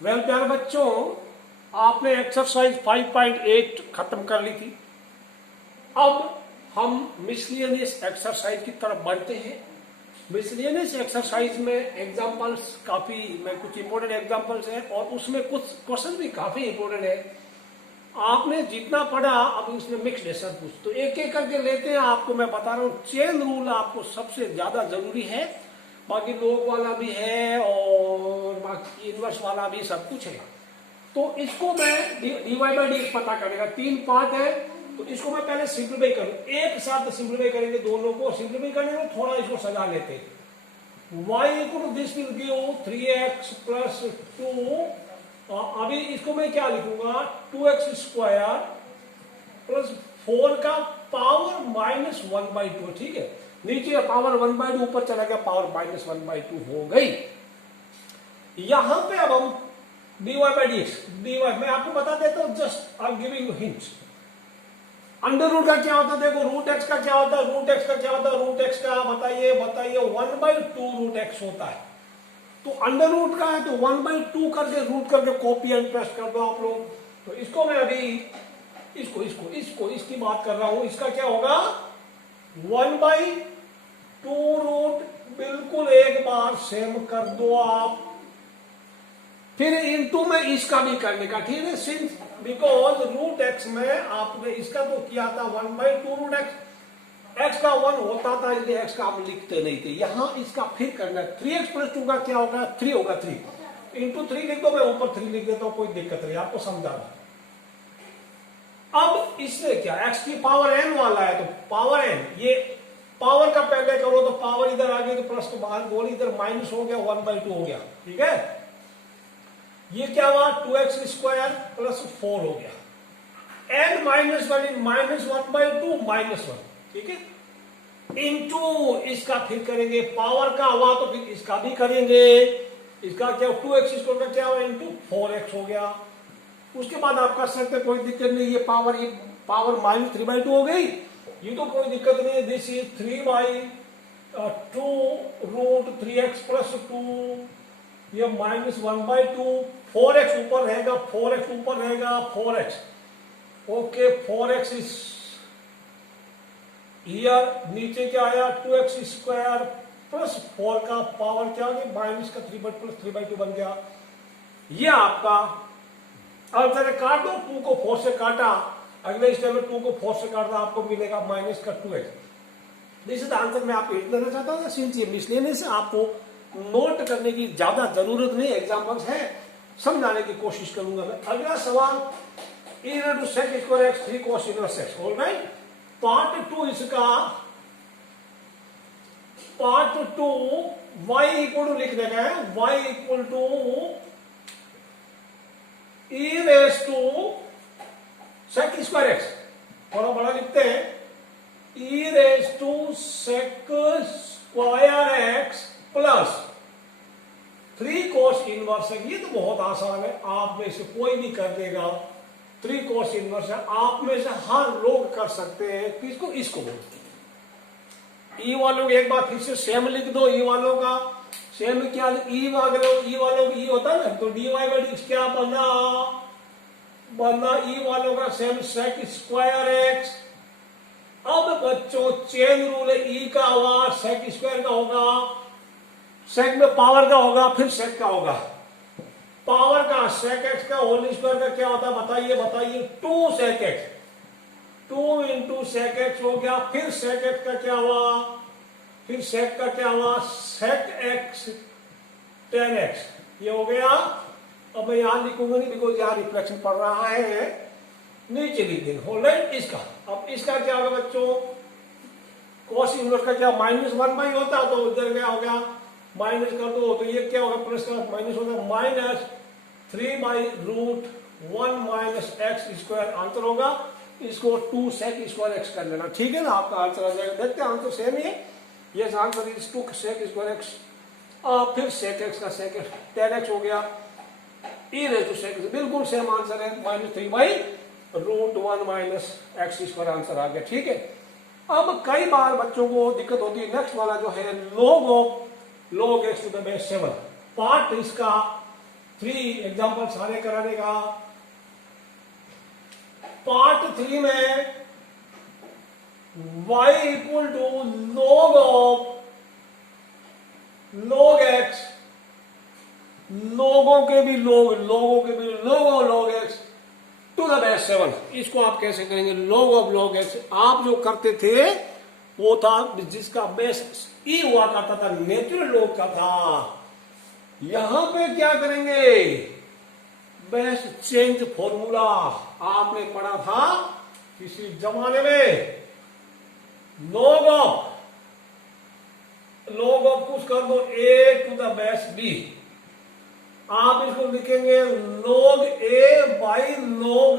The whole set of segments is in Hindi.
वेल प्यारे बच्चों, आपने एक्सरसाइज 5.8 खत्म कर ली थी। अब हम मिसलियनियस एक्सरसाइज की तरफ बढ़ते हैं। मिसलियनियस एक्सरसाइज में एग्जांपल्स काफी में कुछ इंपॉर्टेंट एग्जांपल्स हैं और उसमें कुछ क्वेश्चन भी काफी इंपॉर्टेंट है। आपने जितना पढ़ा अब इसमें मिक्स है सब कुछ, तो एक एक करके लेते हैं। आपको मैं बता रहा हूँ चेन रूल आपको सबसे ज्यादा जरूरी है, बाकी लोग वाला भी है और बाकी इनवर्स वाला भी सब कुछ है। तो इसको मैं डीवाई बाई डी पता करेगा, 3 पार्ट है, तो इसको मैं पहले सिंप्लीफाई करूं। एक साथ सिंप्लीफाई करेंगे दोनों को। सिंप्लीफाई करने में थोड़ा इसको सजा लेते हैं। y equal to this will give 3x plus 2। अभी इसको मैं क्या लिखूंगा, 2x स्क्वायर प्लस 4 का पावर माइनस 1/2। ठीक है, नीचे पावर 1/2, ऊपर चला गया पावर माइनस 1/2 हो गई। यहां पे अब हम dy बाई डी एक्स, मैं आपको बता देता हूं, just I am giving you hints. Under root का क्या होता है, देखो रूट एक्स का क्या होता है, रूट एक्स का क्या होता है, रूट एक्स का बताइए 1/2 रूट एक्स होता है। तो अंडर रूट का है तो 1/2 करके रूट करके कॉपी एंड पेस्ट कर दो आप लोग। तो इसको मैं अभी इसकी बात कर रहा हूं। इसका क्या होगा, 1/2 रूट, बिल्कुल एक बार सेम कर दो आप। फिर इनटू में इसका भी करने का, ठीक है, सिंस बिकॉज रूट एक्स में आपने इसका तो किया था 1/2 रूट एक्स, एक्स का 1 होता था इसलिए एक्स का आप लिखते नहीं थे। यहां इसका फिर करना है। 3x प्लस 2 का क्या होगा, 3 होगा। 3 इंटू 3 लिख दो, मैं ऊपर 3 लिख देता हूं, कोई दिक्कत नहीं, आपको समझा रहा। अब इसमें क्या, x की पावर n वाला है तो पावर n, ये पावर का पहले करो तो पावर इधर आ गई तो प्लस, तो बाहर बोल इधर माइनस हो गया, 1/2 हो गया। ठीक है, ये क्या हुआ, 2x स्क्वायर प्लस 4 हो गया। n minus 1 minus 1/2 minus 1। ठीक है, इंटू इसका फिर करेंगे, पावर का हुआ तो फिर इसका भी करेंगे। इसका क्या, 2x स्क्वायर का क्या हुआ, इंटू 4x हो गया। उसके बाद आप कर सकते, कोई दिक्कत नहीं। ये पावर माइनस 3/2 हो गई, ये तो कोई दिक्कत नहीं है। This is 3/2 root 3x plus 2, ये माइनस 1/2, 4x ऊपर रहेगा, 4x ऊपर रहेगा, 4x। Okay, 4x is here, नीचे क्या आया, 2x स्क्वायर प्लस 4 का पावर क्या हो गया, माइनस का 3 प्लस 3/2 बन गया। ये आपका आंसर है। काट दो, 2 को 4 से काटा, अगले स्टेप में 2 को 4 से काटना, आपको मिलेगा माइनस का 2x। This is answer. मैं आपको इतना देना चाहता हूँ, सिंस ये मिसलेनियस से आपको नोट करने की ज्यादा जरूरत नहीं, एग्जाम्पल्स है, समझाने की कोशिश करूंगा मैं। अगला सवाल, e to sec square x 3 cos inverse x। All right, part 2 इसका, पार्ट 2 y इक्वल टू लिख देगा, y equal to e raise to sec square x, थोड़ा बड़ा लिखते हैं, e raise to sec square x plus 3 cos inverse है। ये तो बहुत आसान है, आप में से कोई भी कर देगा। 3 cos इनवर्स है, आप में से हर लोग कर सकते हैं। किसको, इसको बोलते हैं। ई वालों को एक बार फिर से सेम लिख दो, ई वालों का सेम क्या, ई वालों ई होता है ना, तो dy बाई डी क्या बना ई वालों का सेम sec स्क्वायर एक्स। अब बच्चों चेन रूल है, ई का हुआ sec स्क्वायर का होगा, सेक में पावर का होगा, फिर सेक का होगा। पावर का सेक एक्स का होल स्क्वायर का क्या होता है, बताइए 2 sec x, 2 into sec x हो गया। फिर सेक एक्स का क्या हुआ, फिर सेक का क्या हुआ, सेक एक्स 10x, ये हो गया। अब मैं यहां लिखूंगा नहीं, बिकॉज यहां रिफ्लेक्शन पड़ रहा है, नीचे लिख देंगे। ऑलराइट, इसका अब इसका क्या होगा बच्चों, cos इनवर्स का क्या, माइनस 1 होता तो उधर क्या हो गया, माइनस कर दो तो ये क्या होगा, प्लस का माइनस होगा, minus 3/√1 minus x square answer होगा। इसको 2 sec स्क्वायर एक्स कर लेना, ठीक है ना, आपका आंसर आ जाएगा। देखते हैं आंसर सेम ही है। Yes, answer is 2 sec square x, फिर sec एक्स का sec 10x हो गया, e रेज़ टू sec, बिल्कुल सेम आंसर है, minus 3/√1 minus x square answer आ गया। ठीक है, अब कई बार बच्चों को दिक्कत होती है। नेक्स्ट वाला जो है log x to the base 7, part इसका 3 एग्जाम्पल सारे कराने का। पार्ट 3 में y equal to log of log x, लोगों के भी log log x to the base 7। इसको आप कैसे करेंगे? log ऑफ log x आप जो करते थे वो था जिसका बेस ई हुआ करता था, नेचुरल लॉग का था। यहां पे क्या करेंगे? बेस चेंज फॉर्मूला आपने पढ़ा था किसी जमाने में। log ऑफ कुछ कर दो a to the base b, आप इसको लिखेंगे log a by log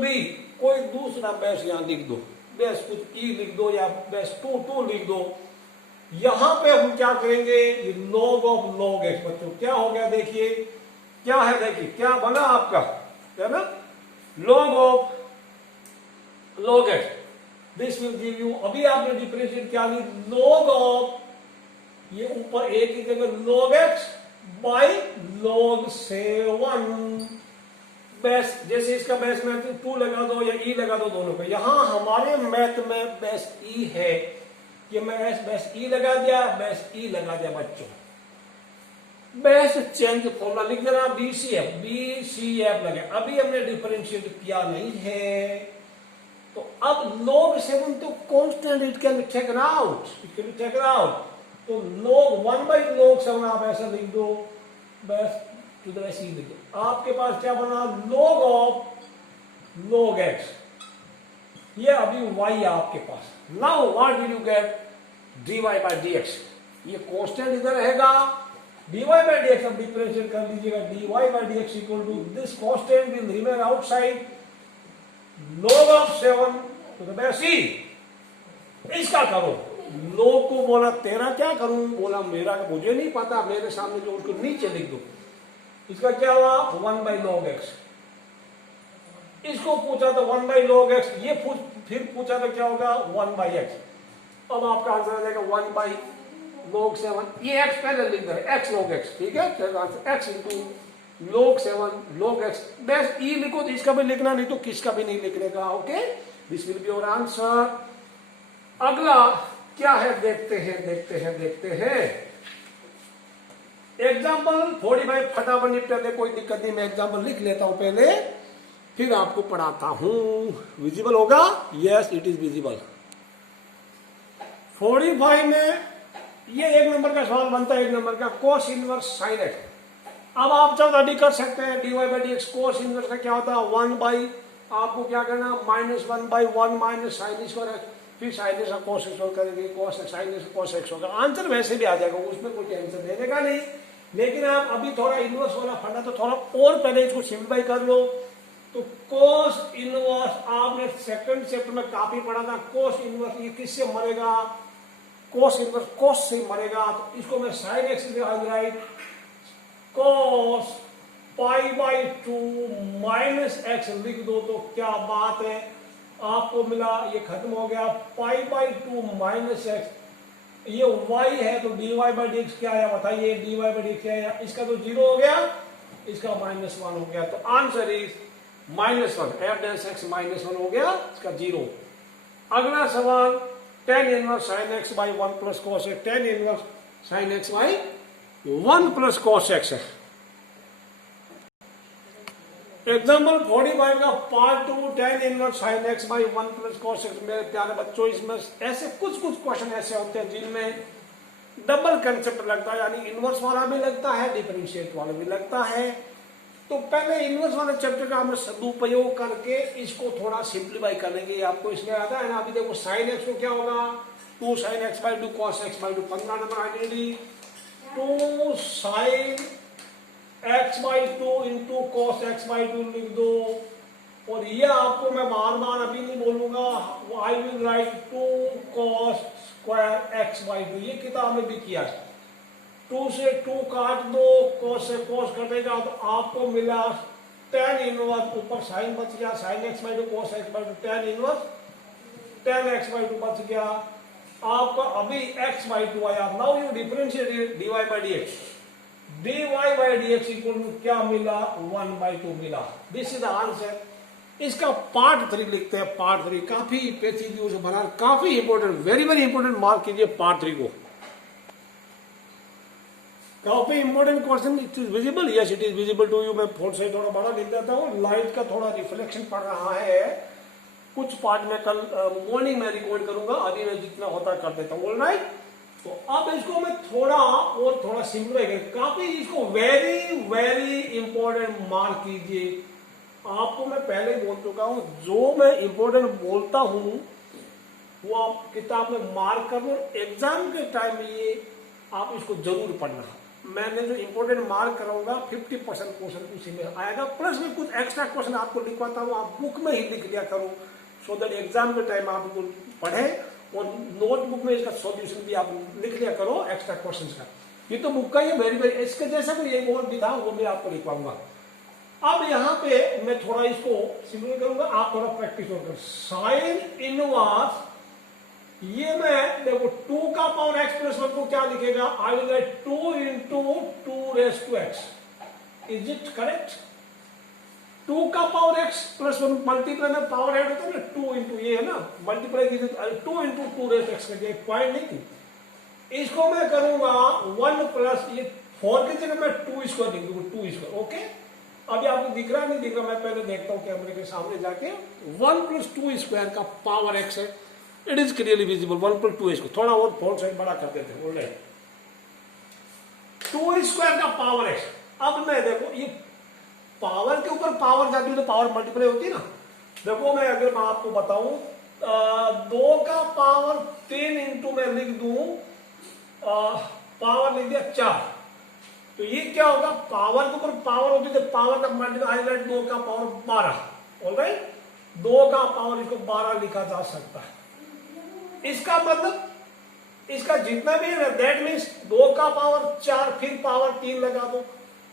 b। कोई दूसरा बेस यहां लिख दो, बेस कुछ ई लिख दो या बेस 2 लिख दो। यहां पे हम क्या करेंगे? log of log x। बच्चों क्या हो गया? देखिए क्या है, देखिए क्या बना आपका, है ना? log of log x, this will give you, अभी आपने डिफरेंशिएट क्या ली? log ऑफ, ये ऊपर a की जगह log x by log 7। Base, जैसे इसका बेस में 2 लगा दो या ई लगा दो दोनों पे। यहां हमारे मैथ में बेस ई है, कि मैं बेस ई लगा दिया, बेस ई लगा दिया बच्चों। बेस चेंज फॉर्मूला लिख देना BCF लगे। अभी हमने डिफरेंशिएट किया नहीं है, तो अब log 7 तो constant, it can be taken out, तो log 1 बाई log 7 आप ऐसा लिख दो, बेस टू द बेस ई लिख दो। आपके पास क्या बना? log ऑफ log x, ये अभी y है आपके पास। Now what will you get? dy by dx, ये कांस्टेंट इधर रहेगा, dy बाई dx अब डिफरेंशिएट कर लीजिएगा, dy by dx equal to this constant will remain outside log of 7 to the base e। इसका करो, log को बोला तेरा क्या करूं, बोला मेरा मुझे नहीं पता, मेरे सामने जो उसको नीचे लिख दो। इसका क्या हुआ? 1 बाई log x। इसको पूछा तो 1 बाई log x, ये फिर पूछा तो क्या होगा? 1 बाई x। अब आपका आंसर आ जाएगा 1 बाई log 7। ये x पहले लिख दे, x log x, ठीक है? x into log 7 log x, base e लिखो, तो इसका भी लिखना, नहीं तो किसका भी नहीं लिखने का। Okay, this will be your answer. अगला क्या है? देखते हैं एग्जाम्पल 45। फटाफट निपटाते, कोई दिक्कत नहीं, मैं एग्जाम्पल लिख लेता हूं पहले, फिर आपको पढ़ाता हूं। विजिबल होगा? Yes, it is visible. 45 में ये 1 नंबर का सवाल बनता है, 1 नंबर का cos इनवर्स sin x। अब आप जब रेडी कर सकते हैं, dy by dx cos inverse का क्या होता है? 1 बाई, आपको क्या करना? -1 by 1 minus sine square x, फिर साइन x का cos स्क्वायर करेंगे, cos x sine x cos x होगा। आंसर वैसे भी आ जाएगा, उसमें कोई टेंशन देने का नहीं। लेकिन आप अभी थोड़ा इनवर्स वाला फंडा, तो थोड़ा और पहले इसको सिंप्लीफाई कर लो। तो cos इनवर्स आपने सेकंड चैप्टर में काफी पढ़ा था। cos इनवर्स ये किससे मरेगा? cos इनवर्स cos से मरेगा, तो इसको मैं sin x right, cos pi by 2 minus x लिख दो, तो क्या बात है, आपको मिला, ये खत्म हो गया, पाई बाई 2 माइनस x। ये y है, तो dy बाई dx क्या आया बताइए? dy बाई dx क्या आया? इसका तो 0 हो गया, इसका -1 हो गया, तो answer is -1। f dash x -1 हो गया, इसका 0। अगला सवाल tan inverse sin x by 1 plus cos x, tan inverse sin x by 1 plus cos x है। एग्जाम्पल 45 का part 2 tan inverse sin x by 1 plus cos x। मेरे प्यारे बच्चों, इसमें ऐसे कुछ क्वेश्चन ऐसे होते हैं जिनमें डबल कंसेप्ट लगता है, यानी इनवर्स वाला भी लगता है, डिफरेंशिएट वाला भी लगता है। तो पहले इनवर्स वाले चैप्टर का हम सदुपयोग करके इसको थोड़ा सिंप्लीफाई करेंगे। आपको इसमें आता है ना, अभी देखो sin x को क्या होगा? 2 sin x by 2 cos x by 2, 15 number identity. 2 sin x by 2 into cos x by 2 लिख दो, और ये आपको मैं बार बार अभी नहीं बोलूंगा, आई will write 2 cos square x by 2, ये किताब में भी किया है। 2 से 2 काट दो, cos से cos कटेगा, तो आपको मिला tan इनवर्स, ऊपर sin बच गया, sin x by 2 cos x by 2, tan inverse tan x by 2 बच गया, आपका अभी x बाई 2 आया। Now you differentiate dy by dx, dy by d x equal to क्या मिला, 1/2 मिला। This is the answer. इसका पार्ट 3 लिखते हैं। पार्ट 3 काफी पेचीदगी से बना, काफी important, very very important, mark कीजिए पार्ट 3 को। काफी important question. It is visible, yes it is visible to you. मैं फोन से थोड़ा बड़ा लिख देता हूँ। लाइट का थोड़ा रिफ्लेक्शन पड़ रहा है, कुछ पार्ट में कल मॉर्निंग में रिकॉर्ड करूंगा, अभी मैं जितना होता कर देता हूँ। ऑलराइट, तो अब इसको मैं थोड़ा सिंपल, काफी इसको वेरी वेरी इंपॉर्टेंट मार्क कीजिए। आपको मैं पहले बोल चुका हूं, जो मैं इंपॉर्टेंट बोलता हूं वो आप किताब में मार्क कर लो। एग्जाम के टाइम ये आप इसको जरूर पढ़ना। मैंने जो इंपॉर्टेंट मार्क कराऊंगा 50% क्वेश्चन उसी में आएगा, प्लस में कुछ एक्स्ट्रा क्वेश्चन आपको लिखवाता हूँ, आप बुक में ही लिख लिया करो, सो दैट एग्जाम के टाइम आप इसको पढ़े और नोटबुक में इसका सॉल्यूशन भी आप लिख लिया करो एक्स्ट्रा क्वेश्चन का। ये तो बुक का ही वेरी वेरी, इसके जैसा कोई एक और भी था वो मैं आपको लिखवाऊंगा। अब यहाँ पे मैं थोड़ा इसको सिंपल करूंगा, आप थोड़ा प्रैक्टिस और कर। साइन इनवर्स, ये मैं देखो 2 का पावर x प्लस 1 को क्या लिखेगा, I will write 2 into 2 raise to x. Is it correct? 2 का पावर x प्लस 1 मल्टीप्लाई में पावर ऐड होता है ना, 2 इंटू ये है ना, मल्टीप्लाई की 2 इंटू 2 रेज टू एक्स का पॉइंट नहीं थी। इसको मैं करूंगा 1 प्लस ये 4 की जगह मैं 2 स्क्वायर लिख दूंगा, 2 स्क्वायर। ओके, अभी आपको दिख रहा नहीं दिख रहा, मैं पहले देखता हूं कैमरे के सामने जाके। 1 प्लस 2 स्क्वायर का पावर x है, it is clearly visible. 1 plus 2 square, थोड़ा और फोन साइड बड़ा कर देते हैं। ऑलराइट, 2 स्क्वायर का पावर x। अब मैं देखो ये पावर के ऊपर पावर जाती है तो पावर मल्टीप्लाई होती है ना। देखो मैं अगर मैं आपको बताऊं 2 का पावर 3 इंटू मैं लिख दूं पावर लिख दिया 4, तो ये क्या होगा, पावर के ऊपर पावर होती है तो पावर का मल्टीप्लाई, हाईलाइट 2 का पावर 12। ऑलराइट, 2 का पावर इसको 12 लिखा जा सकता है। इसका मतलब इसका जितना भी है ना, दैट मीन्स 2 का पावर 4 फिर पावर 3 लगा दो,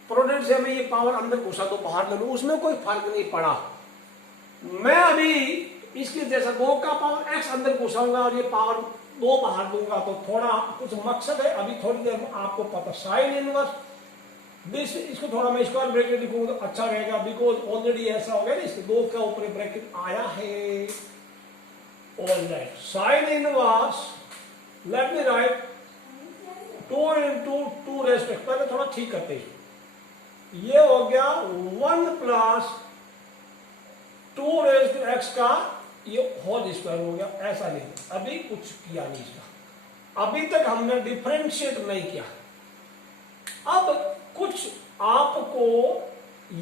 प्रोडक्ट से हमें ये पावर अंदर घुसा दो, बाहर ले लो, उसमें कोई फर्क नहीं पड़ा। मैं अभी इसके जैसा 2 का पावर x अंदर घुसाऊंगा और ये पावर 2 बाहर दूंगा, तो थोड़ा कुछ मकसद है। अभी थोड़ी देर में आपको पता। साइन इनवर्स दिस, इसको थोड़ा मैं स्क्वायर ब्रैकेट लिखूंगा तो अच्छा रहेगा, बिकॉज ऑलरेडी ऐसा हो गया ना, इसके 2 का ऊपर ब्रैकेट आया है। All right, sine inverse, let me write 2 into 2 raise to x. पहले थोड़ा ठीक करते हैं, ये हो गया 1 प्लस 2 रेज टू एक्स का ये होल स्क्वायर हो गया। ऐसा नहीं, अभी कुछ किया नहीं इसका, अभी तक हमने डिफरेंशिएट नहीं किया। अब कुछ आपको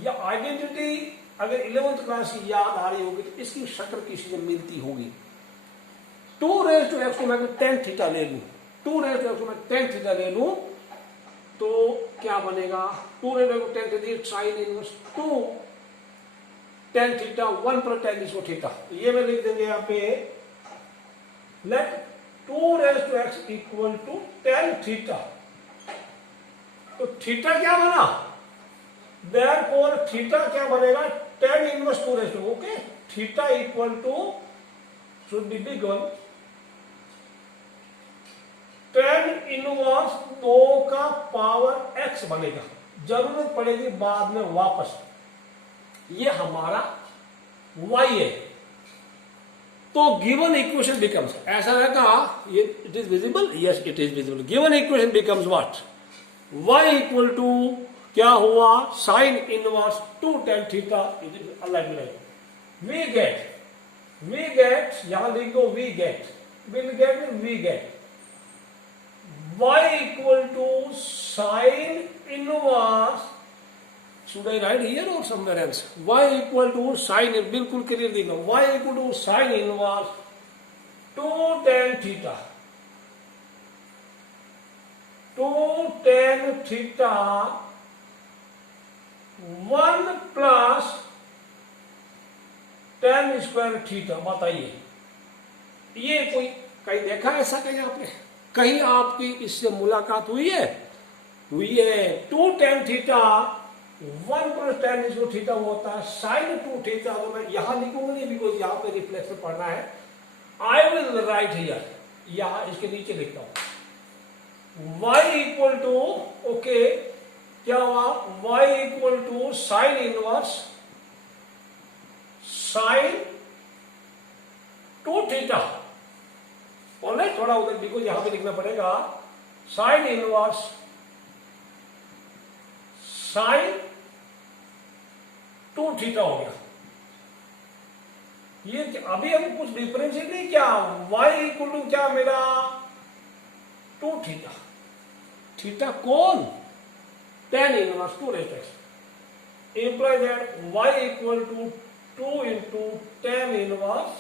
या आइडेंटिटी अगर 11th क्लास की याद आ रही होगी तो इसकी शक्ल किसी से मिलती होगी। 2 रेज टू एक्स को मैं tan थीटा ले लूं, 2 रेज टू एक्स को मैं tan थीटा ले लूं तो क्या बनेगा, 2 raise to tan theta sine inverse 2 tan theta 1 plus tan इसको थीटा। ये मैं लिख देंगे यहाँ पे, let 2 raise to x equal to tan theta. तो थीटा क्या बना, देयरफॉर थीटा क्या बनेगा, tan inverse 2 raise to. Okay, theta equal to should be begin tan inverse 2 का पावर x बनेगा। जरूरत पड़ेगी बाद में वापस। ये हमारा y है, तो गिवन इक्वेशन बिकम्स, ऐसा रहेगा ये, it is visible, yes it is visible. Given equation becomes what, y equal to क्या हुआ, sine inverse 2 tan theta. It is alive. We get यहां लिख दो, we get y equal to sine inverse, should I write here or somewhere else? Y equal to sin, बिल्कुल क्लियर दिखा, y equal to sin inverse 2 tan theta, 2 tan theta 1 plus tan square theta. बताइए, ये कोई कहीं देखा ऐसा कहीं आपने, कहीं आपकी इससे मुलाकात हुई है? 2 tan थीटा 1 प्लस tan इसको थीटा होता है साइन 2 थीटा। तो मैं यहां लिखूंगा नहीं, बिकॉज यहां पे रिफ्लेक्शन पढ़ना है। आई विल राइट हियर, यहां इसके नीचे लिखता हूं y इक्वल टू, ओके, क्या हुआ, y equal to sine inverse sine two theta. और थोड़ा उधर देखो, यहां पे लिखना पड़ेगा sine inverse sine two theta हो गया। ये अभी हम कुछ डिफरेंशिएट नहीं किया, y इक्वल टू क्या मेरा टू थीटा। थीटा कौन, tan inverse 2 raise to x, imply that y equal to 2 into tan inverse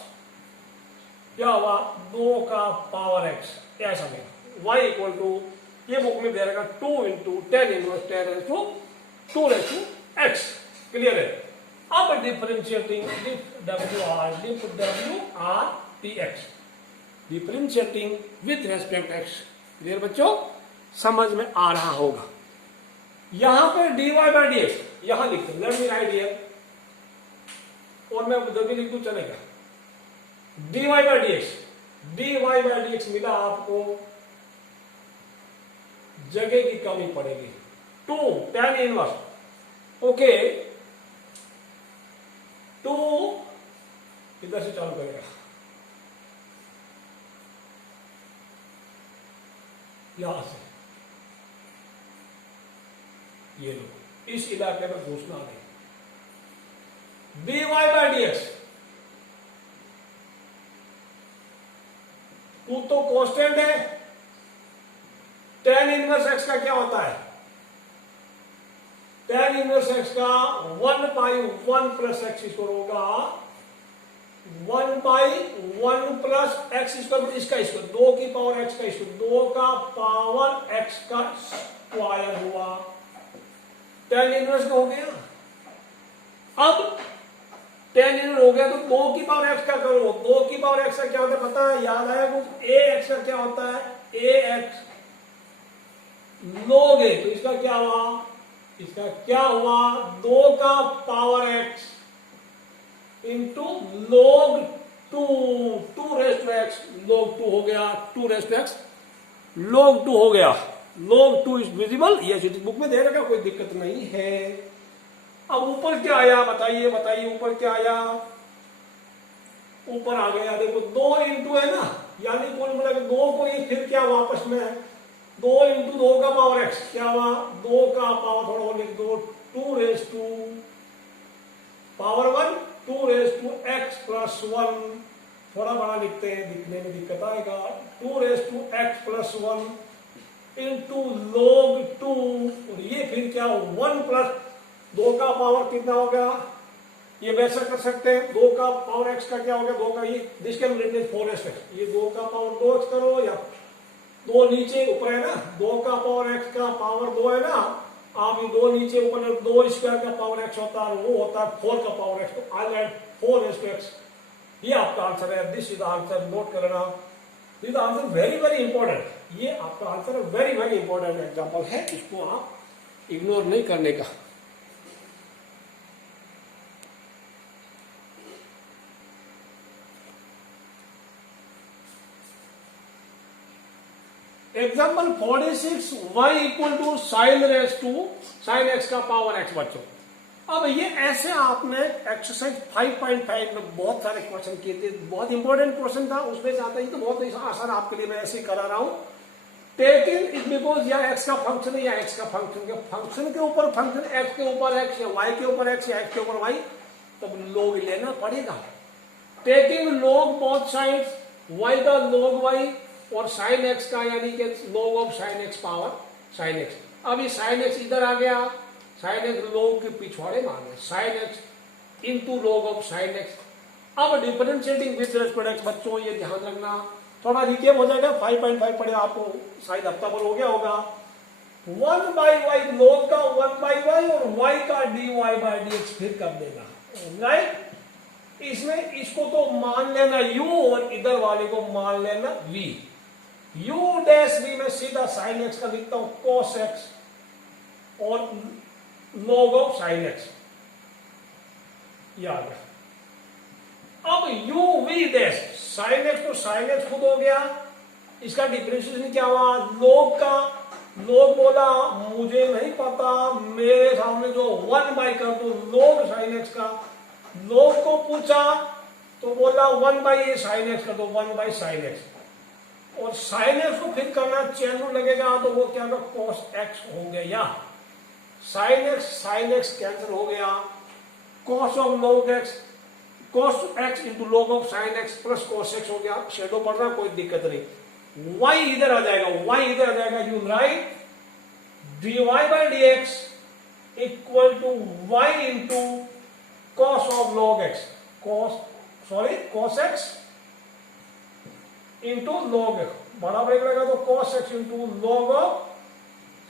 क्या हुआ 2 का पावर x, ऐसा मिला। y इक्वल टू, ये बुक में दे रहेगा 2 into tan inverse 10 raise to 2 raise to x। Clear है। अब differentiating dx, differentiating with respect x। क्लियर बच्चों, समझ में आ रहा होगा। यहां पर dy बाई डी एक्स यहां लिखते हैं, लेट मी राइट हियर, और मैं उधर भी लिख दूं चलेगा। dy बाई डी एक्स मिला आपको, जगह की कमी पड़ेगी, 2 tan इनवर्स, ओके 2 इधर से चालू करेगा, यहां से ये लो, इस इलाके में घुसना नहीं। dy by d x, two तो कांस्टेंट है, tan इनवर्स x का क्या होता है, tan इनवर्स x का 1 बाई 1 प्लस एक्स स्क्वायर होगा, 1 बाई 1 प्लस एक्स स्क्वायर, इसका स्क्वायर 2 की पावर x का स्क्वायर, 2 का पावर x का स्क्वायर हुआ, tan इनवर्स हो गया। अब tan इनवर्स हो गया तो 2 की पावर x का करो, 2 की पावर x का क्या होता है पता है, याद आया कुछ, ax का क्या होता है, ax लोग है, तो इसका क्या हुआ, इसका क्या हुआ 2 का power x into log 2 raise to x, log 2 हो गया, 2 रेज़ टू x log 2 हो गया, log 2 इज विजिबल, ये बुक में दे रखा, कोई दिक्कत नहीं है। अब ऊपर क्या आया बताइए, ऊपर क्या आया, ऊपर आ गया देखो 2 इंटू है ना, यानी कुल मिला के 2 को ये फिर क्या वापस में 2 इंटू 2 का पावर x क्या हुआ, 2 का पावर थोड़ा और लिख दो, 2 raise to power 1, 2 raise to x plus 1, थोड़ा बड़ा लिखते हैं, दिखने में दिक्कत आएगा, 2 raise to x plus 1 into log 2, और ये फिर क्या 1 प्लस 2 का पावर कितना हो गया, ये वैसा कर सकते हैं, 2 का पावर x का क्या हो गया, 2 का ये दिस कैन रिप्लेस 4x, ये 2 का पावर 2x करो, या 2 नीचे ऊपर है ना, 2 का पावर x का पावर 2 है ना, आप ये 2 नीचे ऊपर 2 स्क्वायर का पावर x होता है, वो होता है 4 का पावर x, तो आई एड 4x, ये आपका आंसर है। दिस इज आंसर, नोट कर लेना, this answer very very important, ये आपका आंसर है, वेरी वेरी इंपॉर्टेंट एग्जाम्पल है, इसको आप इग्नोर नहीं करने का। Example 46, y equal to sine raise to sine x का पावर x। बच्चों अब ये ऐसे आपने एक्सरसाइज 5.5 में बहुत सारे क्वेश्चन किए थे, बहुत इंपॉर्टेंट क्वेश्चन था, उसमें से आता है तो बहुत आसान आपके लिए मैं ऐसे ही करा रहा हूं। टेकिंग इज बिकॉज या x का फंक्शन है या x का फंक्शन के ऊपर फंक्शन, x के ऊपर x या y के ऊपर x या x के ऊपर y, तब लोग लेना पड़ेगा। टेकिंग लोग बोथ साइड्स, y का लोग y और साइन x का यानी कि log of sine x power sine x। अब ये साइन x इधर आ गया, साइन x log के पिछवाड़े में आ गया, sine x into log of sine x। अब डिफरेंशिएटिंग विद रिस्पेक्ट x, बच्चों ये ध्यान रखना, थोड़ा रिकेप हो जाएगा, 5.5 पढ़े आपको शायद हफ्ता भर हो गया होगा। 1 बाई वाई, log का 1 बाई वाई और y का dy बाई dx फिर कर देगा, राइट। इसमें इसको तो मान लेना u और इधर वाले को मान लेना v। u डैश v में सीधा साइन x का लिखता हूं cos x और log ऑफ साइन x, याद है। अब u v dash sign x तो साइन x खुद हो गया, इसका डिफरेंशिएशन क्या हुआ, log का लोग बोला मुझे नहीं पता, मेरे सामने जो 1 बाई कर दो लोग साइन एक्स का। लोग को पूछा तो बोला 1 बाई ए साइन एक्स कर दो, 1 बाई साइन एक्स। और साइन एक्स को फिर करना चैन रूल लगेगा तो वो क्या होगा, कॉस एक्स हो गया। साइन एक्स कैंसिल हो गया, cos of log x, cos x into log of sine x plus cos x हो गया। शेडो पड़ रहा कोई दिक्कत नहीं, y इधर आ जाएगा, y इधर आ जाएगा। You write dy by d x equal to y into cos of log x, cos x into log x, बड़ा ब्रेक रहेगा तो cos x into log of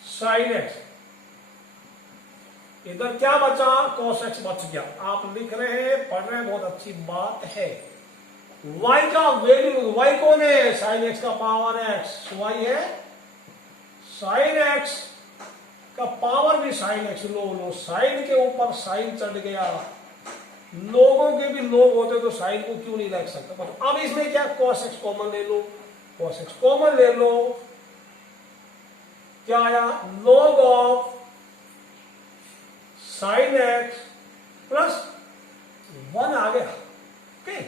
sine x. इधर क्या बचा, कॉस एक्स बच गया। आप लिख रहे हैं, पढ़ रहे हैं, बहुत अच्छी बात है। y का वैल्यू, y कौन है, साइन एक्स का पावर x, y है साइन एक्स का पावर भी साइन एक्स। लो साइन के ऊपर साइन चढ़ गया, लोगों के भी लोग होते तो साइन को क्यों नहीं रख सकते। पर अब इसमें क्या, कॉस एक्स कॉमन ले लो, कॉस एक्स कॉमन ले लो, क्या आया, log of sine x plus 1 आ गया। Okay,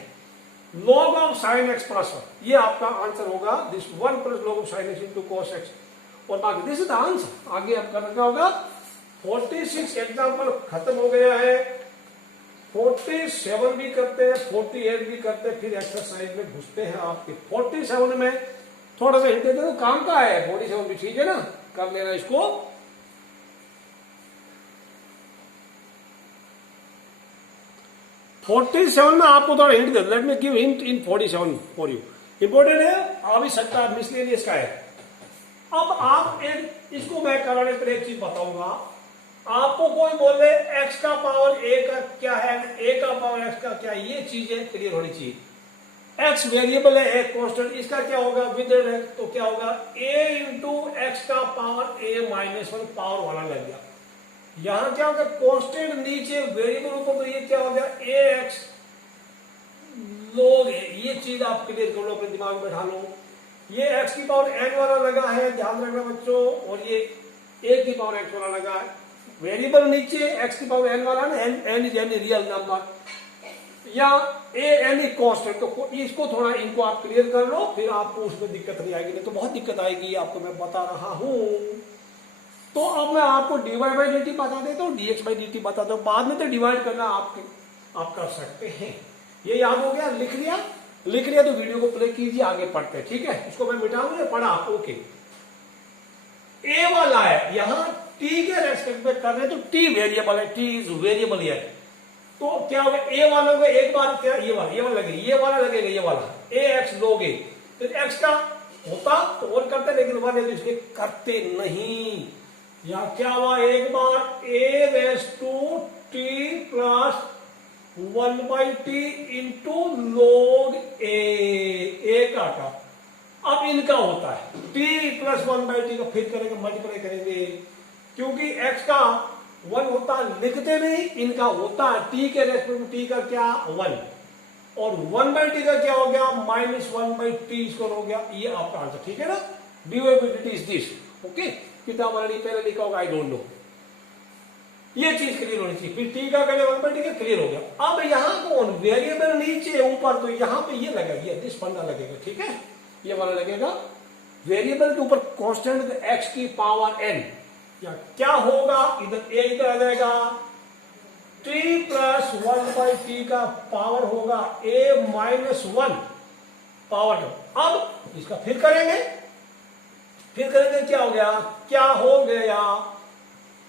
log of sine x plus 1, ये आपका आंसर होगा। This 1 plus log of sine x into cos x, और बाकी दिस इज द आंसर। आगे आप करना क्या होगा, 46 एग्जाम्पल खत्म हो गया है। 47 भी करते हैं, 48 भी करते हैं, फिर एक्सरसाइज में घुसते हैं। आपके 47 में थोड़ा सा हिंट देते तो काम का है, 47 भी ठीक है ना, कर लेना इसको। (47) में आपको थोड़ा hint they, let me give hint in 47 for you. Important है, आ भी सकता है, मिसलेनियस का है। अब आप इसको मैं कराने के लिए एक चीज बताऊंगा। आपको कोई बोले x का पावर a का क्या है, a का पावर x का क्या है, ये चीजें क्लियर होनी चाहिए। x वेरिएबल है, एक कांस्टेंट, इसका क्या होगा विद रेस्पेक्ट, तो क्या होगा a इंटू एक्स का पावर a माइनस 1 पावर वाला लग गया। यहां क्या होगा, कांस्टेंट नीचे वेरिएबल ऊपर, तो ये क्या हो गया ax log a। ये चीज आप क्लियर कर लो, अपने दिमाग में बैठा लो। ये x की पावर n वाला लगा है, ध्यान रखना बच्चों, और ये a की पावर x वाला लगा है। वेरिएबल नीचे x की पावर n वाला ना, n is any real number, या a एनी कांस्टेंट, तो इसको थोड़ा, इनको आप क्लियर कर लो, फिर आपको उसमें दिक्कत नहीं आएगी। नहीं तो बहुत दिक्कत आएगी, आपको मैं बता रहा हूं। तो अब मैं आपको dy बाई डी टी बता देता हूँ, dx बाई डी टी बता दो, बाद में तो डिवाइड करना आप कर सकते हैं। ये याद हो गया, लिख लिया तो वीडियो को प्ले कीजिए, आगे पढ़ते हैं, ठीक है। इसको मैं मिटाऊंगा, पढ़ा, ओके। ए वाला है, यहां t के रेस्पेक्ट में कर रहे हैं, तो t वेरिएबल है, t इज वेरिएबल है। तो क्या होगा, ए वाला होगा, एक बार क्या ये वाला लगेगा, ये वाला लगेगा, ये वाला ax लोगे तो x का होता तो और करते, लेकिन वन है तो इसके करते नहीं। यहां क्या हुआ, एक बार a raise to t plus 1 by t into log a का का। अब इनका होता है t प्लस 1 बाई टी का, फिर करेंगे मल्टीप्लाई करेंगे, क्योंकि x का 1 होता है, लिखते नहीं, इनका होता है t के रेस्पेक्ट में t का क्या 1, और 1 बाई टी का क्या हो गया माइनस 1 बाई टी स्क्वायर हो गया। ये आपका आंसर, ठीक है ना। D is this, okay. किताब वाला पहले लिखा होगा, आई डोंट नो। ये चीज क्लियर होनी चाहिए। फिर टी का करें 1 बाई टी का, क्लियर हो गया। अब यहाँ कौन वेरिएबल नीचे ऊपर, तो यहाँ पे ये लगेगा, दिस फंडा लगेगा, ठीक है, ये वाला लगेगा। वेरिएबल के ऊपर कांस्टेंट x की पावर n, या क्या होगा, इधर a इधर आ जाएगा, t प्लस 1 बाई टी का पावर होगा a माइनस 1 पावर। अब इसका फिर करेंगे, क्या हो गया,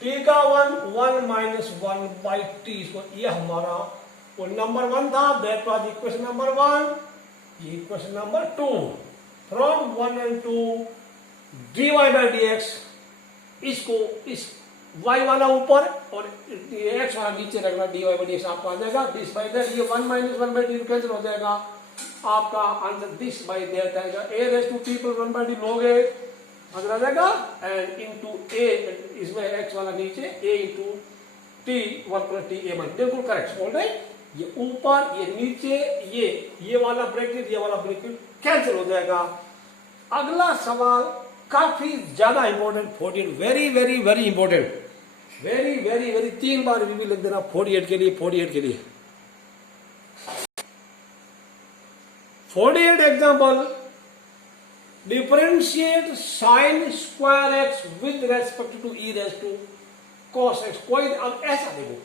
t का 1 माइनस 1 बाई टी, ये हमारा वो नंबर 1 था, दैट वाज इक्वेशन नंबर 1। ये equation number 2, from 1 and 2 dy by d x, इसको इस y वाला ऊपर और x वाला नीचे रखना, dy बाई डी एक्स आपका आ जाएगा दिस बाई दैट। ये 1 माइनस 1 बाई टी कैंसिल हो जाएगा, आपका आंसर दिस बाई दैट आएगा। a raise to t plus 1 by t लोगे आंसर आ जाएगा, एंड इंटू a, इसमें x वाला नीचे a into t 1 plus t a, बिल्कुल करेक्ट, ऑलराइट। ये ऊपर, ये नीचे, ये वाला ब्रैकेट, ये वाला ब्रैकेट कैंसिल हो जाएगा। अगला सवाल काफी ज्यादा important 48, very very very important, very very very, 3 बार भी लिख देना 48 के लिए, 48 के लिए। 48 example, differentiate sine square x with respect to e raise to cos x. कोई अब ऐसा देखो,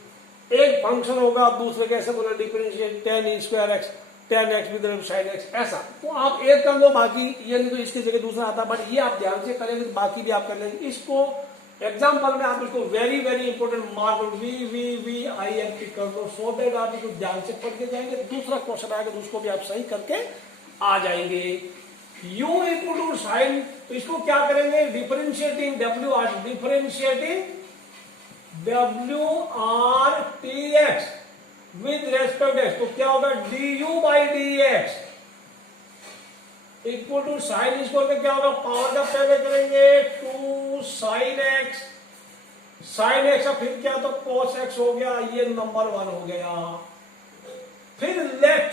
एक फंक्शन होगा, दूसरे कैसे बोला differentiate tan E square x, tan x with sine x, ऐसा। तो आप एक कर लो, बाकी ये नहीं तो इसकी जगह दूसरा आता, बट ये आप ध्यान से करेंगे तो बाकी भी आप कर लेंगे। इसको एग्जाम्पल में आप इसको very very important mark VVVIMP कर लो, सो दैट आप इसको ध्यान से पढ़ के जाएंगे। दूसरा क्वेश्चन आएगा तो उसको भी आप सही करके आ जाएंगे। U इक्वल टू साइन, तो इसको क्या करेंगे, differentiating WR, differentiating WRTX with respect x, तो क्या होगा du by dx equal to sine square का क्या होगा, पावर का पहले करेंगे 2 साइन एक्स, साइन एक्स का फिर क्या, तो cos x हो गया, ये नंबर 1 हो गया। फिर लेट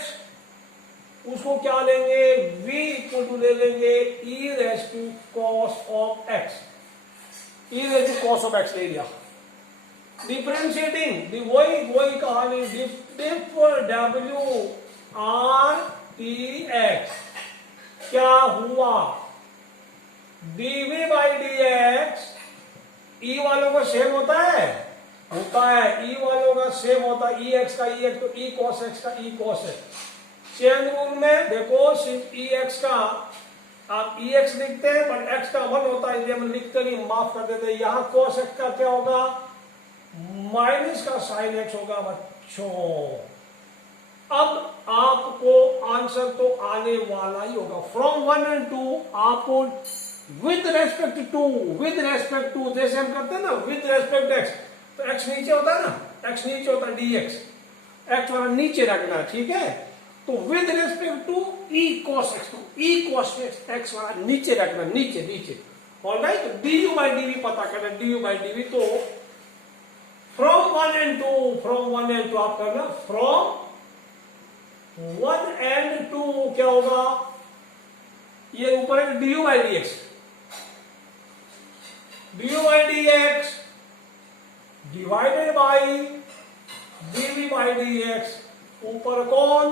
उसको क्या लेंगे, v इक्वल टू ले लेंगे e raise to cos of x, e raise to cos of x ले लिया। डिफरेंशिएटिंग वही कहानी, डिफ WRTX क्या हुआ, dv बाई dx, ई वालों का सेम होता है, ई वालों का सेम होता है, EX का EX, तो E cos x का E cos x। Chain rule में देखो, सिर्फ EX का आप EX लिखते हैं, बट x का 1 होता है, इसलिए हम लिखते नहीं, माफ कर देते हैं। यहां cos x का क्या होगा, माइनस का साइन x होगा बच्चों। अब आपको आंसर तो आने वाला ही होगा। फ्रॉम 1 and 2 आपको विद रेस्पेक्ट टू, जैसे हम करते हैं ना विद रेस्पेक्ट एक्स, तो एक्स नीचे होता है ना, एक्स नीचे होता है dx, एक्स वाला नीचे रखना, ठीक है। तो with respect to e cos x, तो ई cos x वाला नीचे रखना, नीचे ऑलराइट। तो du बाई dv पता करना, du बाई dv, तो फ्रॉम 1 and 2 आप करना, फ्रॉम 1 and 2 क्या होगा, ये ऊपर है du by dx, du by dx divided by dv by dx, ऊपर कौन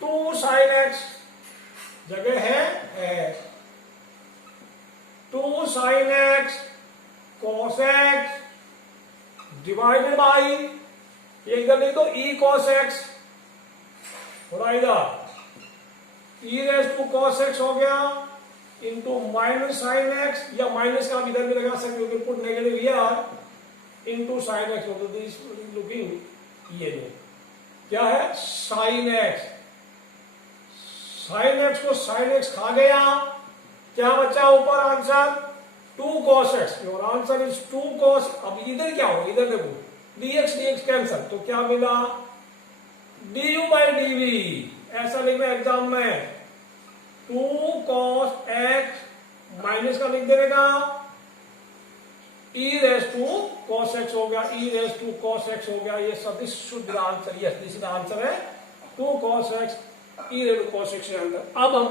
2 sin x, जगह है 2 sin x cos x divided by, इधर नहीं तो e cos x, और इधर e raise to cos x हो गया इंटू माइनस साइन एक्स, या माइनस का इधर भी लगा सकते हो, put negative here into sine x, तो दिस लुकिंग ये लो क्या है साइन एक्स, साइन एक्स को साइन एक्स खा गया, क्या बचा ऊपर आंसर 2 cos x, और आंसर इज 2 cos। अब इधर क्या हो, इधर देखो dx कैंसल, तो क्या मिला du बाई dv, ऐसा लिखना एग्जाम में 2 cos x माइनस का लिख देने का e raise to cos x हो गया, e raise to cos x हो गया, ये सब शुद्ध answer, yes this is answer है 2 cos x e raise to cos x answer. अब हम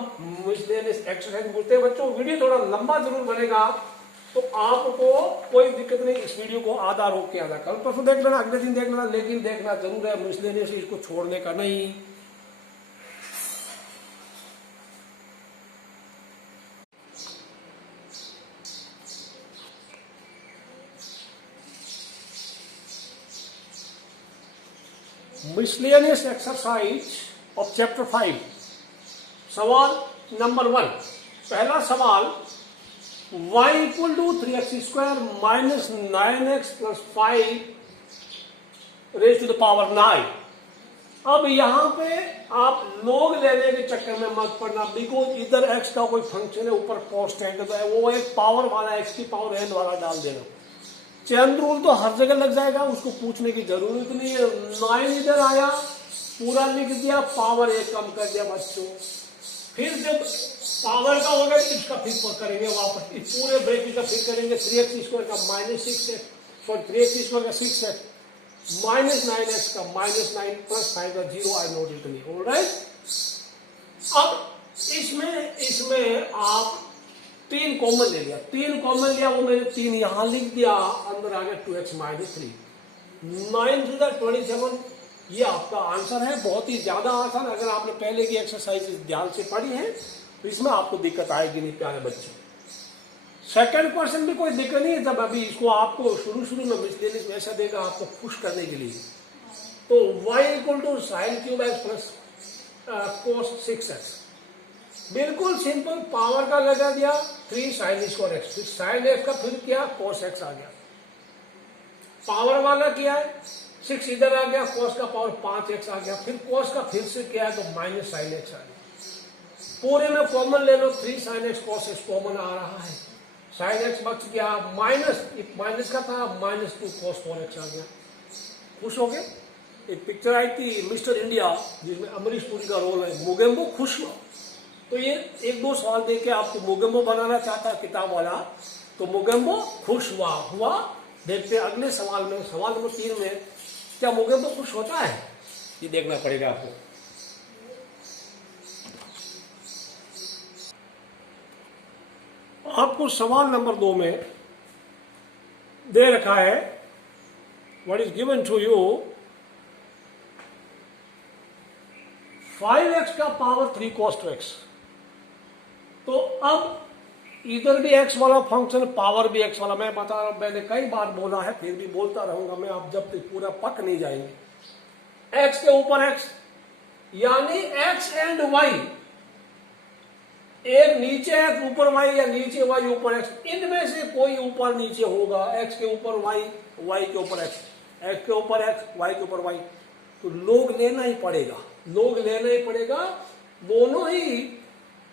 मिसलेनियस एक्सरसाइज पूछते हैं बच्चों, वीडियो थोड़ा लंबा जरूर बनेगा, तो आपको कोई दिक्कत नहीं, इस वीडियो को आधा रोक के आधा, कल परसों देख लेना, अगले दिन देख लेना, लेकिन देखना जरूर है, मिसलेनियस इसको छोड़ने का नहीं। मिसलेनियस एक्सरसाइज ऑफ चैप्टर 5, सवाल नंबर 1। पहला सवाल, y equal to 3x square minus 9x plus 5 raise to the power 9। अब यहां पे आप लोग लेने के चक्कर में मत पड़ना, बिकॉज इधर x का कोई फंक्शन है, ऊपर कांस्टेंट है, वो एक पावर वाला x की पावर n वाला डाल देना। चैन रूल तो हर जगह लग जाएगा, उसको पूछने की जरूरत नहीं है। 9 इधर आया, पूरा लिख दिया, पावर 1 कम कर दिया बच्चों। फिर जब पावर का होगा इसका फिर करेंगे वापस, इस पूरे ब्रैकेट का फिर करेंगे, 3x स्क्वायर का minus 6x, sorry 3x square का 6x, माइनस 9x का माइनस 9 प्लस 5 का 0, आई नोट इट नहीं, ऑलराइट। अब इसमें आप तीन कॉमन ले लिया, तीन कॉमन लिया, वो मैंने तीन यहां लिख दिया, अंदर आ गया 2x माइनस 3, 9 to the 27। ये आपका आंसर है, बहुत ही ज्यादा आसान। अगर आपने पहले की एक्सरसाइज ध्यान से पढ़ी है तो इसमें आपको दिक्कत आएगी नहीं प्यारे बच्चे। सेकंड क्वेश्चन भी कोई दिक्कत नहीं है, जब अभी इसको आपको शुरू में मिसलेनियस ऐसा देगा आपको खुश करने के लिए। तो y equal to sine cube x plus cos 6x, बिल्कुल सिंपल, पावर का लगा दिया 3 साइन स्क्वायर एक्स, फिर साइन एक्स का फिर किया कोस एक्स आ गया, पावर वाला किया है 6 इधर आ गया, कोस का पावर 5x आ गया, फिर कोस का फिर से किया तो माइनस साइन एक्स आ गया। पूरे में कॉमन ले लो, 3 sine x cos x common आ रहा है, साइन एक्स बच गया, माइनस का था -2 कोस 4x आ गया। खुश हो गए? एक पिक्चर आई थी मिस्टर इंडिया जिसमें अमरीश पुरी का रोल है, मोगेम्बो खुश हुआ। तो ये एक दो सवाल दे के आपको मोगेम्बो बनाना चाहता है किताब वाला, तो मोगेम्बो खुश हुआ। देखते हैं अगले सवाल में, सवाल नंबर 3 में, क्या मोगेम्बो खुश होता है? ये देखना पड़ेगा आपको। आपको सवाल नंबर 2 में दे रखा है, what is given to you, 5x का पावर 3 cos 2x। तो अब इधर भी x वाला फंक्शन, पावर भी x वाला, मैं बता रहा हूं, मैंने कई बार बोला है, फिर भी बोलता रहूंगा मैं, आप जब तक पूरा पक नहीं जाएंगे। x के ऊपर x यानी x एंड y, एक नीचे x ऊपर y या नीचे y ऊपर x, इनमें से कोई ऊपर नीचे होगा, x के ऊपर y, y के ऊपर x, x के ऊपर x, y के ऊपर y। तो लोग लेना ही पड़ेगा, लोग लेना ही पड़ेगा, दोनों ही